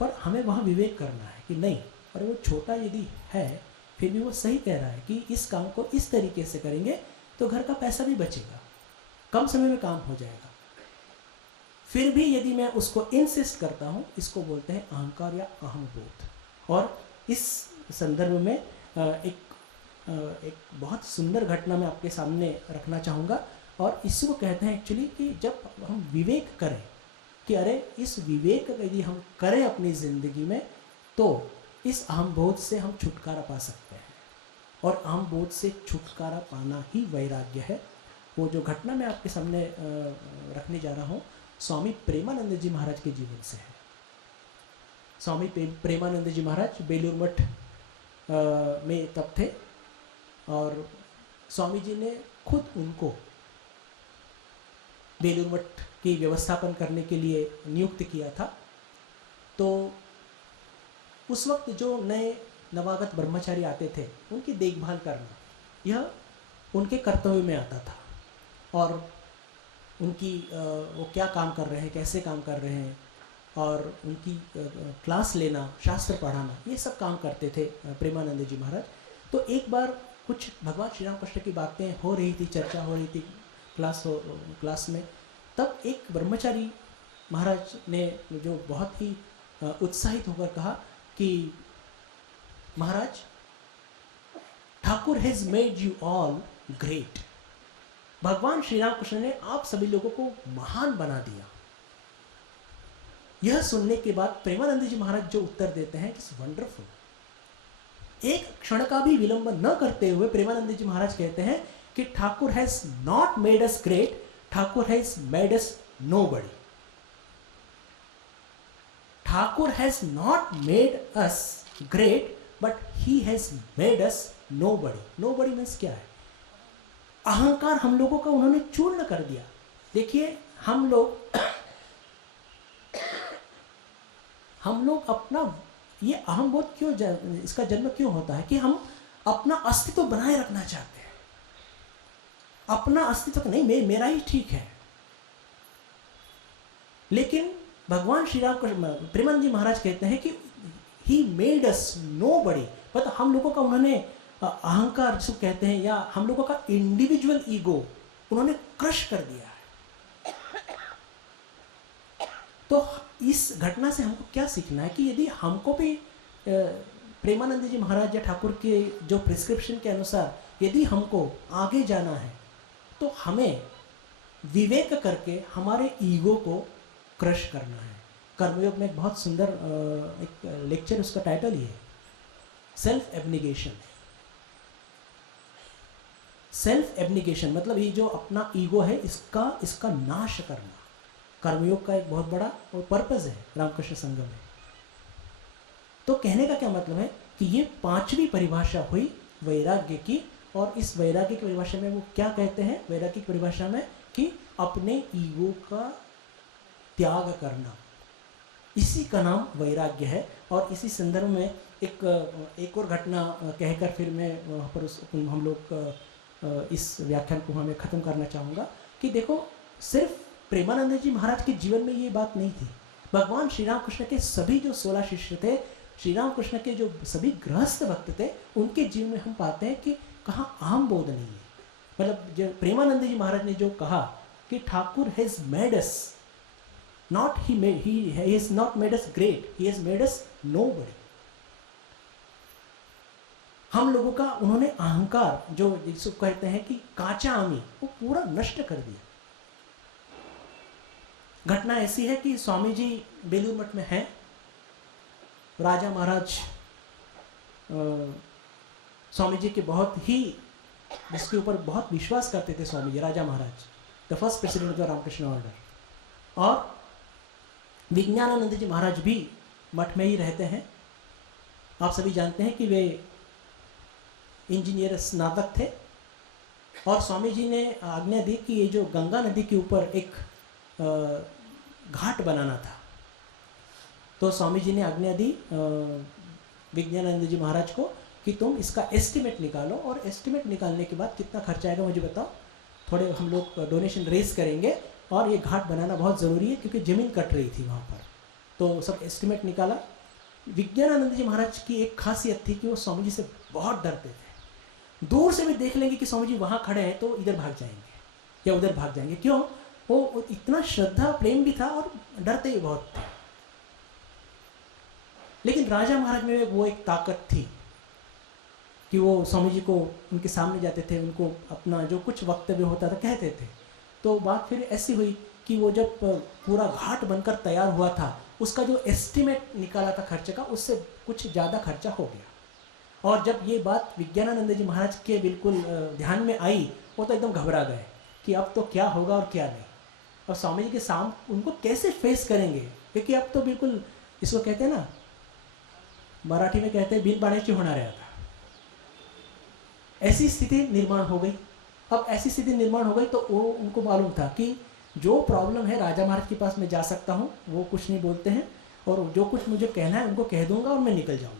पर हमें वहाँ विवेक करना है कि नहीं, अरे वो छोटा यदि है फिर भी वो सही कह रहा है कि इस काम को इस तरीके से करेंगे तो घर का पैसा भी बचेगा, कम समय में काम हो जाएगा। फिर भी यदि मैं उसको इंसिस्ट करता हूँ, इसको बोलते हैं अहंकार या अहम बोध। और इस संदर्भ में एक बहुत सुंदर घटना मैं आपके सामने रखना चाहूँगा और इसी को कहते हैं एक्चुअली कि जब हम विवेक करें कि अरे इस विवेक यदि हम करें अपनी ज़िंदगी में तो इस अहम बोध से हम छुटकारा पा सकते हैं। और अहम बोध से छुटकारा पाना ही वैराग्य है। वो जो घटना मैं आपके सामने रखने जा रहा हूँ स्वामी प्रेमानंद जी महाराज के जीवन से है। स्वामी प्रेमानंद जी महाराज बेलूर मठ में तब थे और स्वामी जी ने खुद उनको बेलूर मठ की व्यवस्थापन करने के लिए नियुक्त किया था। तो उस वक्त जो नए नवागत ब्रह्मचारी आते थे उनकी देखभाल करना यह उनके कर्तव्य में आता था। और उनकी वो क्या काम कर रहे हैं, कैसे काम कर रहे हैं और उनकी क्लास लेना, शास्त्र पढ़ाना, ये सब काम करते थे प्रेमानंद जी महाराज। तो एक बार कुछ भगवान श्री राम कृष्ण की बातें हो रही थी, चर्चा हो रही थी क्लास में। तब एक ब्रह्मचारी महाराज ने जो बहुत ही उत्साहित होकर कहा कि महाराज, Thakur has made you all great. भगवान श्री राम कृष्ण ने आप सभी लोगों को महान बना दिया। यह सुनने के बाद प्रेमानंद जी महाराज जो उत्तर देते हैं इट्स वंडरफुल। एक क्षण का भी विलंब न करते हुए प्रेमानंद जी महाराज कहते हैं कि Thakur has not made us great, Thakur has made us nobody. Thakur has not made us great but he has made us nobody. Nobody means क्या है? अहंकार हम लोगों का उन्होंने चूर्ण कर दिया। देखिए हम लोग अपना ये अहम बोध क्यों इसका जन्म क्यों होता है कि हम अपना अस्तित्व बनाए रखना चाहते हैं। अपना अस्तित्व नहीं, मेरा ही ठीक है। लेकिन भगवान श्री राम प्रेमानंद जी महाराज कहते हैं कि ही मेड अस नोबडी। मतलब हम लोगों का उन्होंने अहंकार जिसको कहते हैं या हम लोगों का इंडिविजुअल ईगो उन्होंने क्रश कर दिया है। तो इस घटना से हमको क्या सीखना है कि यदि हमको भी प्रेमानंद जी महाराज या ठाकुर के जो प्रिस्क्रिप्शन के अनुसार यदि हमको आगे जाना है तो हमें विवेक करके हमारे ईगो को क्रश करना है। कर्मयोग में एक बहुत सुंदर एक लेक्चर, उसका टाइटल ही है सेल्फ एब्निगेशन। सेल्फ एब्निगेशन मतलब ये जो अपना ईगो है इसका नाश करना कर्मयोग का एक बहुत बड़ा पर्पस है रामकृष्ण संगम में। तो कहने का क्या मतलब है कि ये पांचवी परिभाषा हुई वैराग्य की, और इस वैराग्य की परिभाषा में वो क्या कहते हैं, वैराग्य की परिभाषा में कि अपने ईगो का त्याग करना, इसी का नाम वैराग्य है। और इसी संदर्भ में एक और घटना कहकर फिर मैं वहाँ पर हम लोग इस व्याख्यान को हमें ख़त्म करना चाहूँगा कि देखो सिर्फ प्रेमानंद जी महाराज के जीवन में ये बात नहीं थी। भगवान श्री राम कृष्ण के सभी जो 16 शिष्य थे, श्री राम कृष्ण के जो सभी गृहस्थ भक्त थे, उनके जीवन में हम पाते हैं कि कहाँ आम बोध नहीं है। मतलब जो प्रेमानंद जी महाराज ने जो कहा कि Thakur has made us not he has not made us great, he has made us nobody. हम लोगों का उन्होंने अहंकार जो जिसको कहते हैं कि कांचा आमी, वो पूरा नष्ट कर दिया। घटना ऐसी है कि स्वामी जी बेलूर मठ में हैं, राजा महाराज स्वामी जी के बहुत ही जिसके ऊपर बहुत विश्वास करते थे Swami ji, Raja Maharaj the first president of Ramakrishna order. और विज्ञानानंद जी महाराज भी मठ में ही रहते हैं। आप सभी जानते हैं कि वे इंजीनियर स्नातक थे, और स्वामी जी ने आज्ञा दी कि ये जो गंगा नदी के ऊपर एक घाट बनाना था, तो स्वामी जी ने आज्ञा दी विज्ञानानंद जी महाराज को कि तुम इसका एस्टिमेट निकालो, और एस्टिमेट निकालने के बाद कितना खर्चा आएगा मुझे बताओ, थोड़े हम लोग डोनेशन रेज करेंगे, और ये घाट बनाना बहुत ज़रूरी है क्योंकि ज़मीन कट रही थी वहाँ पर। तो सब एस्टिमेट निकाला। विज्ञानानंद जी महाराज की एक खासियत थी कि वो स्वामी जी से बहुत डरते थे। दूर से भी देख लेंगे कि स्वामी जी वहाँ खड़े हैं तो इधर भाग जाएंगे या उधर भाग जाएंगे। क्यों? वो इतना श्रद्धा प्रेम भी था और डरते ही बहुत थे। लेकिन राजा महाराज में वो एक ताकत थी कि वो स्वामी जी को उनके सामने जाते थे, उनको अपना जो कुछ वक्तव्य होता था कहते थे। तो बात फिर ऐसी हुई कि वो जब पूरा घाट बनकर तैयार हुआ था, उसका जो एस्टिमेट निकाला था खर्चे का, उससे कुछ ज़्यादा खर्चा हो गया। और जब ये बात विज्ञानानंद जी महाराज के बिल्कुल ध्यान में आई, वो तो एकदम घबरा गए कि अब तो क्या होगा और क्या नहीं, और स्वामी जी के सामने उनको कैसे फेस करेंगे, क्योंकि अब तो बिल्कुल इसको कहते हैं ना, मराठी में कहते हैं बिन पाण्याची होना रहा था। ऐसी स्थिति निर्माण हो गई। अब ऐसी स्थिति निर्माण हो गई तो वो उनको मालूम था कि जो प्रॉब्लम है राजा महाराज के पास मैं जा सकता हूँ, वो कुछ नहीं बोलते हैं, और जो कुछ मुझे कहना है उनको कह दूंगा और मैं निकल जाऊंगा।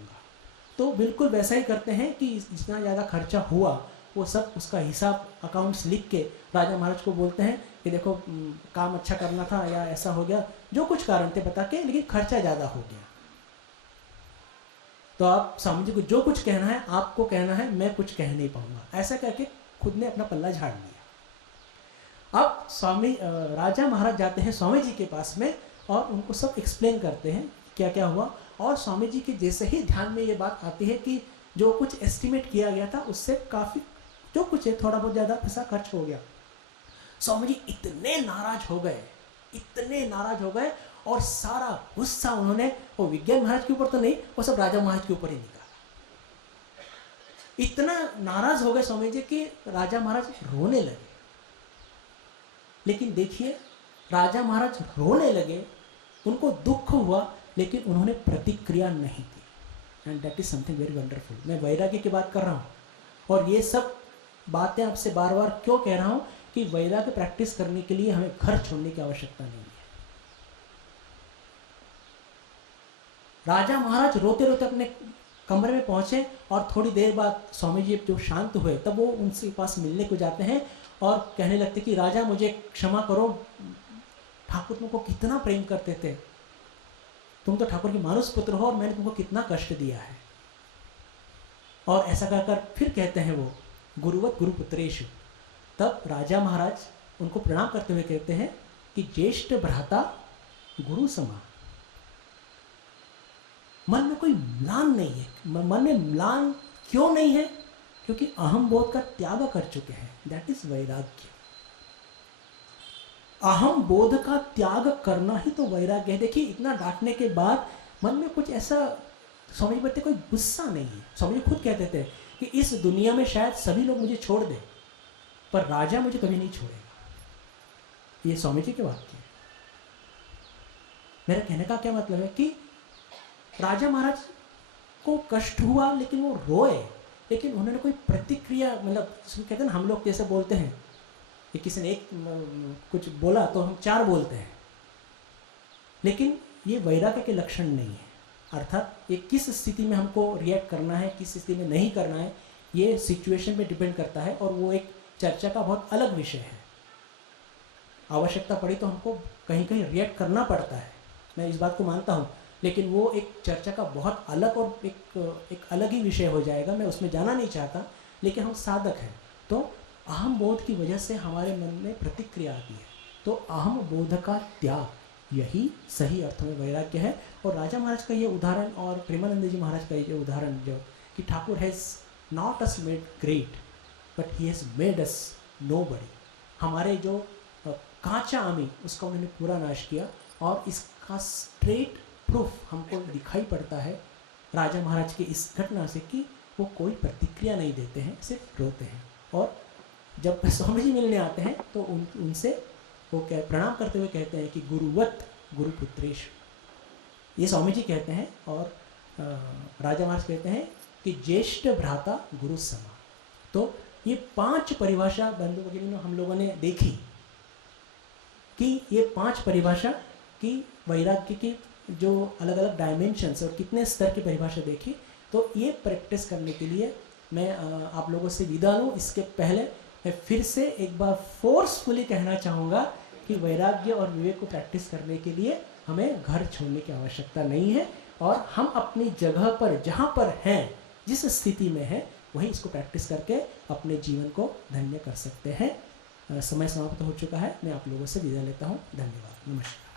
तो बिल्कुल वैसा ही करते हैं कि जितना ज़्यादा खर्चा हुआ वो सब उसका हिसाब अकाउंट्स लिख के राजा महाराज को बोलते हैं कि देखो काम अच्छा करना था या ऐसा हो गया, जो कुछ कारण थे बता के, लेकिन खर्चा ज़्यादा हो गया। तो आप स्वामी जी को जो कुछ कहना है आपको कहना है, मैं कुछ कह नहीं पाऊंगा। ऐसा करके खुद ने अपना पल्ला झाड़ लिया। अब स्वामी राजा महाराज जाते हैं स्वामी जी के पास में और उनको सब एक्सप्लेन करते हैं क्या क्या हुआ। और स्वामी जी के जैसे ही ध्यान में ये बात आती है कि जो कुछ एस्टिमेट किया गया था उससे काफ़ी जो कुछ है थोड़ा बहुत ज़्यादा पैसा खर्च हो गया। स्वामी जी इतने नाराज हो गए और सारा गुस्सा उन्होंने वो विज्ञान महाराज के ऊपर तो नहीं, वो सब राजा महाराज के ऊपर ही निकाला। इतना नाराज हो गए स्वामी जी कि राजा महाराज रोने लगे। लेकिन देखिए, राजा महाराज रोने लगे, उनको दुख हुआ, लेकिन उन्होंने प्रतिक्रिया नहीं दी। And that is something very wonderful. मैं वैराग्य की बात कर रहा हूँ, और ये सब बातें आपसे बार बार क्यों कह रहा हूँ कि वैराग्य प्रैक्टिस करने के लिए हमें घर छोड़ने की आवश्यकता नहीं है। राजा महाराज रोते रोते अपने कमरे में पहुंचे, और थोड़ी देर बाद स्वामी जी जो शांत हुए तब वो उनसे पास मिलने को जाते हैं और कहने लगते कि राजा मुझे क्षमा करो, ठाकुर तुमको कितना प्रेम करते थे, तुम तो ठाकुर के मानुष पुत्र हो और मैंने तुमको कितना कष्ट दिया है। और ऐसा कहकर फिर कहते हैं वो गुरुवत गुरुपुत्रेषु। तब राजा महाराज उनको प्रणाम करते हुए कहते हैं कि ज्येष्ठ भ्राता गुरु समान। मन में कोई म्लान नहीं है। मन में म्लान क्यों नहीं है? क्योंकि अहम बोध का त्याग कर चुके हैं। दैट इज वैराग्य। अहम बोध का त्याग करना ही तो वैराग्य है। देखिए, इतना डांटने के बाद मन में कुछ ऐसा स्वामी जी बोलते कोई गुस्सा नहीं है। स्वामी जी खुद कहते थे कि इस दुनिया में शायद सभी लोग मुझे छोड़ दें, पर राजा मुझे कभी नहीं छोड़ेगा। ये स्वामी जी के वाक्य है। मेरा कहने का क्या मतलब है कि राजा महाराज को कष्ट हुआ, लेकिन वो रोए, लेकिन उन्होंने कोई प्रतिक्रिया, मतलब कहते हैं ना, हम लोग जैसे बोलते हैं कि किसी ने एक कुछ बोला तो हम चार बोलते हैं, लेकिन ये वैराग्य के लक्षण नहीं है। अर्थात ये किस स्थिति में हमको रिएक्ट करना है, किस स्थिति में नहीं करना है, ये सिचुएशन पे डिपेंड करता है, और वो एक चर्चा का बहुत अलग विषय है। आवश्यकता पड़ी तो हमको कहीं कहीं रिएक्ट करना पड़ता है, मैं इस बात को मानता हूँ, लेकिन वो एक चर्चा का बहुत अलग और एक अलग ही विषय हो जाएगा। मैं उसमें जाना नहीं चाहता, लेकिन हम साधक हैं, तो अहम बोध की वजह से हमारे मन में प्रतिक्रिया आती है, तो अहम बोध का त्याग, यही सही अर्थ में वैराग्य है। और राजा महाराज का ये उदाहरण और प्रेमानंद जी महाराज का ये उदाहरण, जो कि Thakur has not us made great but he has made us nobody. हमारे जो कांचा आमी, उसका उन्होंने पूरा नाश किया, और इसका स्ट्रेट प्रूफ हमको दिखाई पड़ता है राजा महाराज की इस घटना से कि वो कोई प्रतिक्रिया नहीं देते हैं, सिर्फ रोते हैं। और जब स्वामी जी मिलने आते हैं तो उनसे वो प्रणाम करते हुए कहते हैं कि गुरुवत गुरुपुत्रेश, ये स्वामी जी कहते हैं। और राजा महाराज कहते हैं कि ज्येष्ठ भ्राता गुरु समा। तो ये 5 परिभाषा बंधु भगिनी हम लोगों ने देखी कि ये 5 परिभाषा की वैराग्य की जो अलग अलग डायमेंशंस और कितने स्तर की परिभाषा देखी। तो ये प्रैक्टिस करने के लिए मैं आप लोगों से विदा लूँ। इसके पहले मैं फिर से एक बार फोर्सफुली कहना चाहूँगा कि वैराग्य और विवेक को प्रैक्टिस करने के लिए हमें घर छोड़ने की आवश्यकता नहीं है, और हम अपनी जगह पर जहाँ पर हैं, जिस स्थिति में हैं, वहीं इसको प्रैक्टिस करके अपने जीवन को धन्य कर सकते हैं। समय समाप्त हो चुका है, मैं आप लोगों से विदा लेता हूँ। धन्यवाद, नमस्कार।